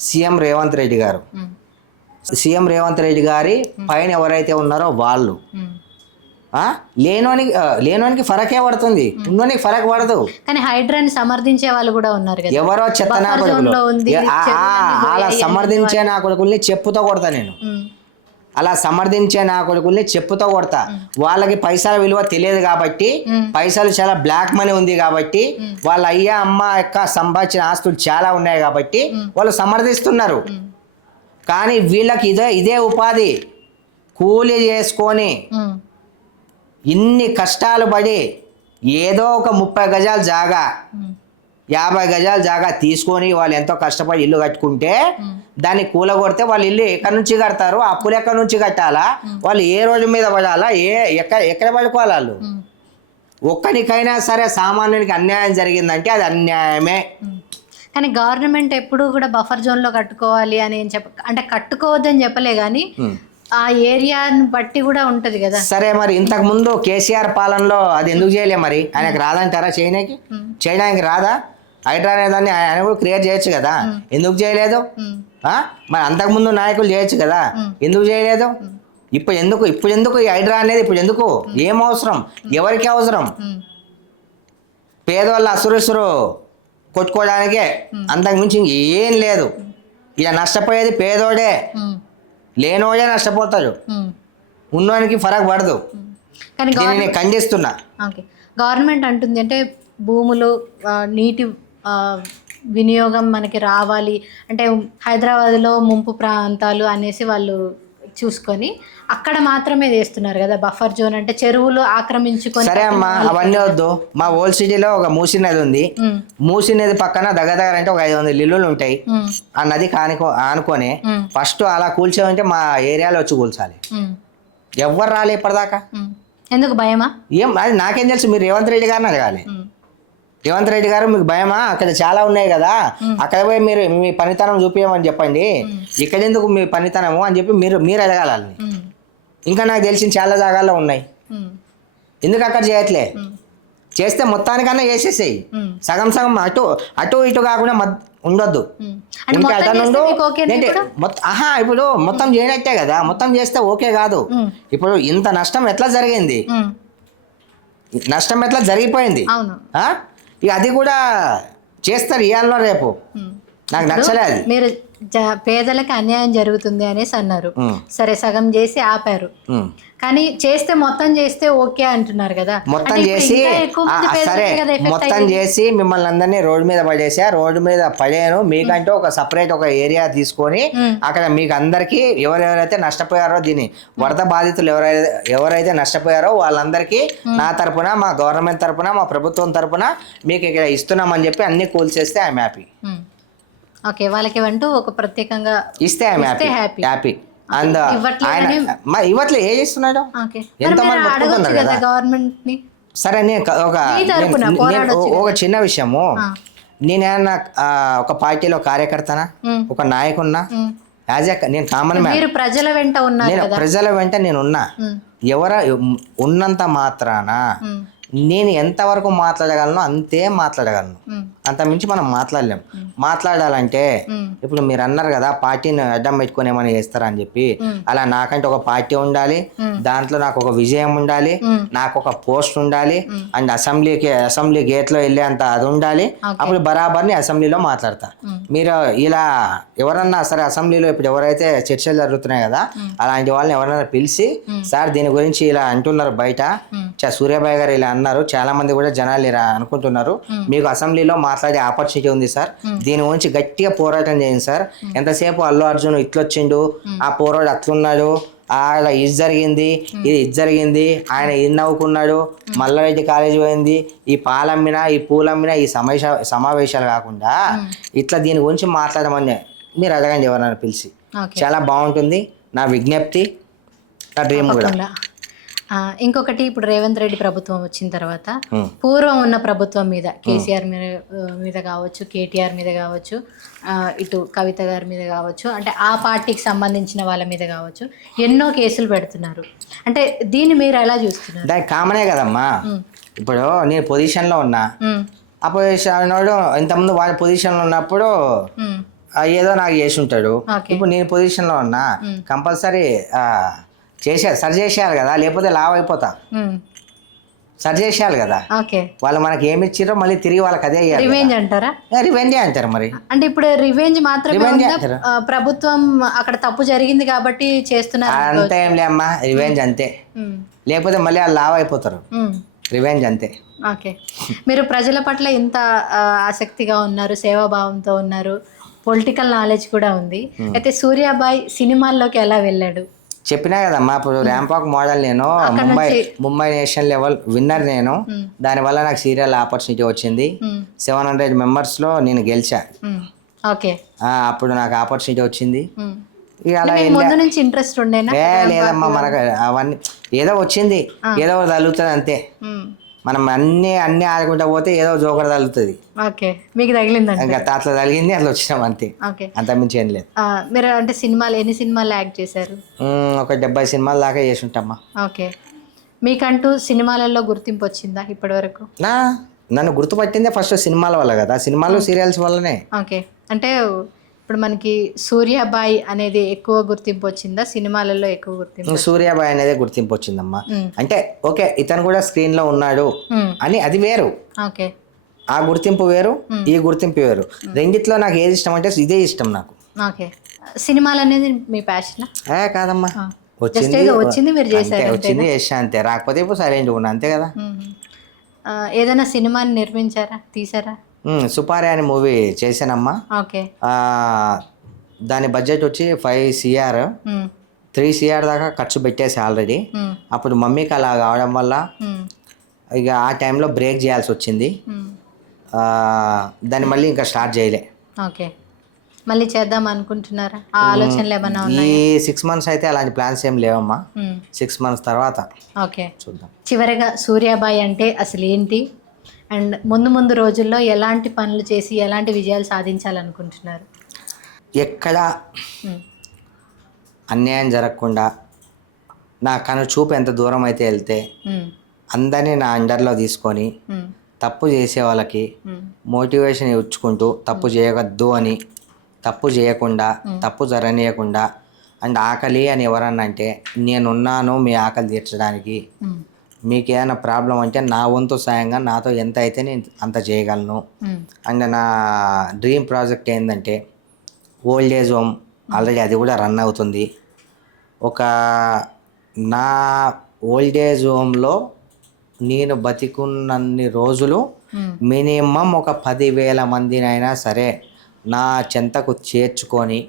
సీఎం రేవంత్ రెడ్డి గారు. సీఎం రేవంత్ రెడ్డి గారి పైన ఎవరైతే ఉన్నారో వాళ్ళు. లేనోనికి ఫరకే పడుతుంది, ఉన్నోనికి ఫరక్ పడదు. కానీ హైడ్రాని సమర్థించే వాళ్ళు కూడా ఉన్నారు కదా, ఎవరో చెత్త నా కొడుకులు. అలా సమర్థించే నా కొడుకుల్ని చెప్పుతో కొడతా నేను. అలా సమర్థించే నా కొడుకుల్ని చెప్పుతో కొడతా. వాళ్ళకి పైసల విలువ తెలియదు కాబట్టి, పైసలు చాలా బ్లాక్ మనీ ఉంది కాబట్టి, వాళ్ళ అయ్యా అమ్మ యొక్క సంపాదించిన ఆస్తులు చాలా ఉన్నాయి కాబట్టి వాళ్ళు సమర్థిస్తున్నారు. కానీ వీళ్ళకి ఇదే ఉపాధి. కూలీ చేసుకొని ఇన్ని కష్టాలు పడి ఏదో ఒక 30 గజాల జాగా 50 గజాల జాగా తీసుకొని వాళ్ళు ఎంతో కష్టపడి ఇల్లు కట్టుకుంటే దాన్ని కూలగొడితే వాళ్ళు ఇల్లు ఎక్కడి నుంచి కడతారు? అప్పులు ఎక్కడి నుంచి కట్టాలా? వాళ్ళు ఏ రోజు మీద పడాలా? ఎక్కడ పడుకోవాలి? వాళ్ళు ఒక్కనికైనా సరే సామాన్యునికి అన్యాయం జరిగిందంటే అది అన్యాయమే. కానీ గవర్నమెంట్ ఎప్పుడు కూడా బఫర్ జోన్లో కట్టుకోవాలి అని అంటే కట్టుకోవద్దని చెప్పలే కానీ ఆ ఏరియాని బట్టి కూడా ఉంటది కదా. సరే, మరి ఇంతకు ముందు కేసీఆర్ పాలనలో అది ఎందుకు చేయలే? మరి ఆయనకు రాదంటారా? చేయడానికి రాదా? హైడ్రా అనేదాన్ని ఆయన కూడా క్రియేట్ చేయొచ్చు కదా, ఎందుకు చేయలేదు? మరి అంతకుముందు నాయకులు చేయొచ్చు కదా, ఎందుకు చేయలేదు? ఇప్పుడు ఎందుకు ఈ హైడ్రా అనేది? ఇప్పుడు ఎందుకు? ఏం అవసరం? ఎవరికి అవసరం? పేదవాళ్ళ అసురుసురు కొట్టుకోవడానికే, అంతకు మించి ఏం లేదు. ఇక నష్టపోయేది పేదోడే, లేనోడే నష్టపోతాడు, ఉన్నోనికి ఫరక్ పడదు. కానీ నేను ఖండిస్తున్నా. గవర్నమెంట్ అంటుంది అంటే భూములు నీటి వినియోగం మనకి రావాలి అంటే హైదరాబాద్లో ముంపు ప్రాంతాలు అనేసి వాళ్ళు చూసుకొని అక్కడ మాత్రమే చేస్తున్నారు కదా బఫర్ జోన్. అంటే చెరువులు ఆక్రమించుకొని. సరే అమ్మా, అవన్నీ వద్దు. మా ఓల్డ్ సిటీలో ఒక మూసీ నది ఉంది. మూసీ నది పక్కన దగ్గర అంటే ఒక 500 ఇల్లులు ఉంటాయి. ఆ నది ఆనుకొని ఫస్ట్ అలా కూల్చామంటే మా ఏరియాలో వచ్చి కూల్చాలి. ఎవరు రాలే ఇప్పటిదాకా. ఎందుకు భయమా? అది నాకేం తెలుసు, మీరు రేవంత్ రెడ్డి గారిని అడగాలి. రేవంత్ రెడ్డి గారు మీకు భయమా? అక్కడ చాలా ఉన్నాయి కదా, అక్కడ పోయి మీరు మీ పనితనం చూపించమని చెప్పండి. ఇక్కడ ఎందుకు మీ పనితనము అని చెప్పి మీరు అడగాలి. ఇంకా నాకు తెలిసిన చాలా జాగాల్లో ఉన్నాయి, ఎందుకు అక్కడ చేయట్లే? చేస్తే మొత్తానికన్నా చేసేసేయి. సగం సగం అటు ఇటు కాకుండా ఉండొద్దు. ఇంకా అటు నుండి ఇప్పుడు మొత్తం చేయనట్టే కదా. మొత్తం చేస్తే ఓకే కాదు. ఇప్పుడు ఇంత నష్టం ఎట్లా జరిగింది? నష్టం ఎట్లా జరిగిపోయింది? ఇక అది కూడా చేస్తారు ఇవాళ రేపు. నాకు నచ్చలేదు. మీరు పేదలకు అన్యాయం జరుగుతుంది అనేసి అన్నారు. సరే, సగం చేసి ఆపారు. కానీ చేస్తే మొత్తం చేస్తే ఓకే అంటున్నారు కదా. మొత్తం చేసి సరే, మొత్తం చేసి మిమ్మల్ని అందరినీ రోడ్డు మీద పడేసా. రోడ్డు మీద పడేను, మీకంటూ ఒక సపరేట్ ఒక ఏరియా తీసుకొని అక్కడ మీకు అందరికీ ఎవరెవరైతే నష్టపోయారో, దీని వరద బాధితులు ఎవరైతే నష్టపోయారో వాళ్ళందరికీ నా తరపున, మా గవర్నమెంట్ తరపున, మా ప్రభుత్వం తరపున మీకు ఇక్కడ ఇస్తున్నామని చెప్పి అన్ని కూల్చేస్తే ఐఎమ్ హ్యాపీ. ఓకే, వాళ్ళకి అంటూ ఒక ప్రత్యేకంగా ఇస్తే హ్యాపీ. ఇవ్వట్లే ఏం చేస్తున్నాడు? సరే, నేను ఒక చిన్న విషయము, నేనేమన్నా ఒక పార్టీలో కార్యకర్తనా, ఒక నాయకున్నా? నేను కామన్ మ్యాన్. నేను ప్రజల వెంట నేనున్నా. ఉన్నంత మాత్రాన నేను ఎంతవరకు మాట్లాడగలను అంతే మాట్లాడగలను, అంత మించి మనం మాట్లాడలేం. మాట్లాడాలంటే ఇప్పుడు మీరు అన్నారు కదా పార్టీని అడ్డం పెట్టుకుని ఏమైనా చేస్తారా అని చెప్పి, అలా నాకంటే ఒక పార్టీ ఉండాలి, దాంట్లో నాకు ఒక విజయం ఉండాలి, నాకు ఒక పోస్ట్ ఉండాలి, అండ్ అసెంబ్లీ గేట్లో వెళ్ళేంత అది ఉండాలి. అప్పుడు బరాబర్ని అసెంబ్లీలో మాట్లాడతా. మీరు ఇలా ఎవరన్నా సరే అసెంబ్లీలో ఇప్పుడు ఎవరైతే చర్చలు జరుగుతున్నాయి కదా, అలాంటి వాళ్ళని ఎవరైనా పిలిచి, సార్ దీని గురించి ఇలా అంటున్నారు బయట, సూర్యాబాయ్ గారు ఇలా అన్నారు, చాలా మంది కూడా జనాలు ఇలా అనుకుంటున్నారు, మీకు అసెంబ్లీలో మాట్లాడే ఆపర్చునిటీ ఉంది సార్, దీని గురించి గట్టిగా పోరాటం చేయండి సార్. ఎంతసేపు అల్లు అర్జున్ ఇట్లొచ్చిండు, ఆ పోరాడు అట్లున్నాడు, ఆడ ఇది జరిగింది, ఇది జరిగింది, ఆయన ఇది నవ్వుకున్నాడు, మల్లారెడ్డి కాలేజీ పోయింది, ఈ పాలమ్మినా ఈ పూలమ్మినా ఈ సమావేశాలు కాకుండా ఇట్లా దీని గురించి మాట్లాడమని మీరు అడగండి ఎవరైనా పిలిచి. చాలా బాగుంటుంది. నా విజ్ఞప్తి, నా డ్రీమ్ కూడా. ఇంకొకటి, ఇప్పుడు రేవంత్ రెడ్డి ప్రభుత్వం వచ్చిన తర్వాత పూర్వం ఉన్న ప్రభుత్వం మీద, కేసీఆర్ మీద కావచ్చు, కేటీఆర్ మీద కావచ్చు, ఇటు కవిత గారి మీద కావచ్చు, అంటే ఆ పార్టీకి సంబంధించిన వాళ్ళ మీద కావచ్చు, ఎన్నో కేసులు పెడుతున్నారు. అంటే దీన్ని మీరు ఎలా చూస్తున్నారు? దానికి కామనే కదమ్మా. ఇప్పుడు నేను పొజిషన్లో ఉన్నా, ఆ పొజిషన్ ఇంతకుముందు వాళ్ళ పొజిషన్లో ఉన్నప్పుడు ఏదో నాకు చేసి ఉంటాడు. ఇప్పుడు నేను పొజిషన్లో ఉన్నా, కంపల్సరీ సరి చేసేయాలి కదా, లేకపోతే లావ్ అయిపోతా. సరి చేసేయాలి కదా. వాళ్ళు మనకి ఏమి ఇచ్చిరో మళ్ళీ తిరిగి వాళ్ళకి అదే రివెంజ్ అంటారా? రివెంజ్ అంటారు. మరి అంటే ఇప్పుడు రివెంజ్ మాత్రమే ప్రభుత్వం అక్కడ తప్పు జరిగింది కాబట్టి చేస్తున్నారు అంతే. ఏం లే అమ్మా, రివెంజ్ అంతే. లేకపోతే మళ్ళీ వాళ్ళు లావ్ అయిపోతారు. రివెంజ్ అంతే. ఓకే, మీరు ప్రజల పట్ల ఇంత ఆసక్తిగా ఉన్నారు, సేవాభావంతో ఉన్నారు, పొలిటికల్ నాలెడ్జ్ కూడా ఉంది. అయితే సూర్యాబాయ్ సినిమాల్లోకి ఎలా వెళ్ళాడు? చెప్పినా కదమ్మా, ఇప్పుడు ర్యాంపాక్ మోడల్ నేను ముంబై నేషనల్ లెవెల్ విన్నర్ నేను. దానివల్ల నాకు సీరియల్ ఆపర్చునిటీ వచ్చింది. 700 మెంబర్స్లో నేను గెలిచా. అప్పుడు నాకు ఆపర్చునిటీ వచ్చింది. అలా నుంచి ఇంట్రెస్ట్ ఉండేనా? లేదమ్మా, మనకు అవన్నీ ఏదో వచ్చింది, ఏదో తగులుతుంది అంతే. మనం అన్ని ఆడుకుంటా పోతే ఏదో జోకర్ తగులుతుంది. మీకు తగిలిందండి? అట్లా తగిలింది, అట్లా వచ్చినాం అంతే. అంత మించి ఏం లేదు. మీరు అంటే ఎన్ని సినిమాలు యాక్ట్ చేశారు? ఒక 70 సినిమాల దాకా చేసి ఉంటామా. ఓకే, మీకంటూ సినిమాలలో గుర్తింపు వచ్చిందా ఇప్పటి వరకు? నన్ను గుర్తుపట్టిందే ఫస్ట్ సినిమాల వల్ల కదా, సినిమాలు సీరియల్స్ వల్లనే. ఓకే, అంటే ఇప్పుడు మనకి సూర్యాబాయ్ అనేది ఎక్కువ గుర్తింపు వచ్చిందా, సినిమాలలో ఎక్కువ గుర్తింపు? సూర్యాబాయ్ అనేది గుర్తింపు వచ్చిందమ్మా. అంటే ఓకే, ఇతను కూడా స్క్రీన్ లో ఉన్నాడు అని, అది వేరు. ఓకే, ఆ గుర్తింపు వేరు, ఈ గుర్తింపు వేరు. రెండిట్లో నాకు ఏది ఇష్టం అంటే ఇదే ఇష్టం నాకు. ఓకే, సినిమాలు అనేది మీ ప్యాషన్? కాదమ్మా, వచ్చింది మీరు చేశారు, వచ్చింది చేసా అంతే. రాకపోతే ఇప్పుడు సైలెంట్ ఉన్నా అంతే కదా. ఏదైనా సినిమాని నిర్మించారా, తీసారా? సుపారి అనే మూవీ చేశానమ్మా. దాని బడ్జెట్ వచ్చి 5 CR, 3 CR దాకా ఖర్చు పెట్టేసి ఆల్రెడీ. అప్పుడు మమ్మీకి అలా కావడం వల్ల ఇక ఆ టైంలో బ్రేక్ చేయాల్సి వచ్చింది. దాన్ని మళ్ళీ ఇంకా స్టార్ట్ చేయలే. ఓకే, మళ్ళీ చేద్దాం అనుకుంటున్నారా? ఆ ఆలోచనలు ఏమన్నా ఈ 6 months అయితే అలాంటి ప్లాన్స్ ఏం లేవమ్మా. 6 months తర్వాత ఓకే చూద్దాం. చివరిగా సూర్యాబాయ్ అంటే అసలు ఏంటి, అండ్ ముందు రోజుల్లో ఎలాంటి పనులు చేసి ఎలాంటి విజయాలు సాధించాలనుకుంటున్నారు? ఎక్కడ అన్యాయం జరగకుండా నా కను చూపు ఎంత దూరం అయితే వెళ్తే అందరినీ నా అండర్లో తీసుకొని తప్పు చేసే వాళ్ళకి మోటివేషన్ ఇచ్చుకుంటూ తప్పు చేయవద్దు అని, తప్పు చేయకుండా, తప్పు జరగనీయకుండా. అండ్ ఆకలి అని ఎవరన్నా అంటే నేనున్నాను మీ ఆకలి తీర్చడానికి. మీకు ఏదైనా ప్రాబ్లం అంటే నా వంతు సాయంగా నాతో ఎంత అయితే నేను అంత చేయగలను. అండ్ నా డ్రీమ్ ప్రాజెక్ట్ ఏంటంటే ఓల్డ్ ఏజ్ హోమ్. ఆల్రెడీ అది కూడా రన్ అవుతుంది. నా ఓల్డ్ ఏజ్ హోమ్లో నేను బతికున్నన్ని రోజులు మినిమం ఒక 10,000 మందినైనా సరే నా చెంతకు చేర్చుకొని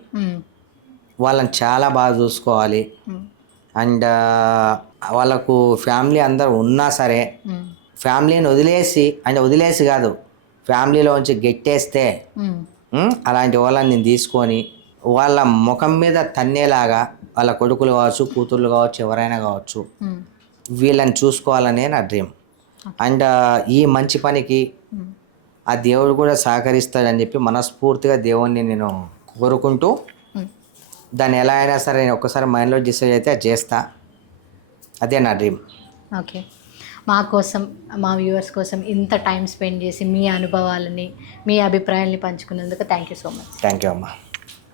వాళ్ళని చాలా బాగా చూసుకోవాలి. అండ్ వాళ్ళకు ఫ్యామిలీ అందరు ఉన్నా సరే ఫ్యామిలీని వదిలేసి కాదు, ఫ్యామిలీలోంచి గెట్టేస్తే అలాంటి వాళ్ళని నేను తీసుకొని వాళ్ళ ముఖం మీద తన్నేలాగా వాళ్ళ కొడుకులు కావచ్చు, కూతుర్లు కావచ్చు, ఎవరైనా కావచ్చు, వీళ్ళని చూసుకోవాలనే నా డ్రీమ్. అండ్ ఈ మంచి పనికి ఆ దేవుడు కూడా సహకరిస్తాడని చెప్పి మనస్ఫూర్తిగా దేవుణ్ణి నేను కోరుకుంటూ దాన్ని ఎలా అయినా సరే నేను ఒక్కసారి మైండ్లో డిసైడ్ అయితే అది చేస్తా. అదే నా డ్రీమ్. ఓకే, మా కోసం, మా వ్యూవర్స్ కోసం ఇంత టైం స్పెండ్ చేసి మీ అనుభవాలని, మీ అభిప్రాయాలని పంచుకున్నందుకు thank you so much. Thank you అమ్మా.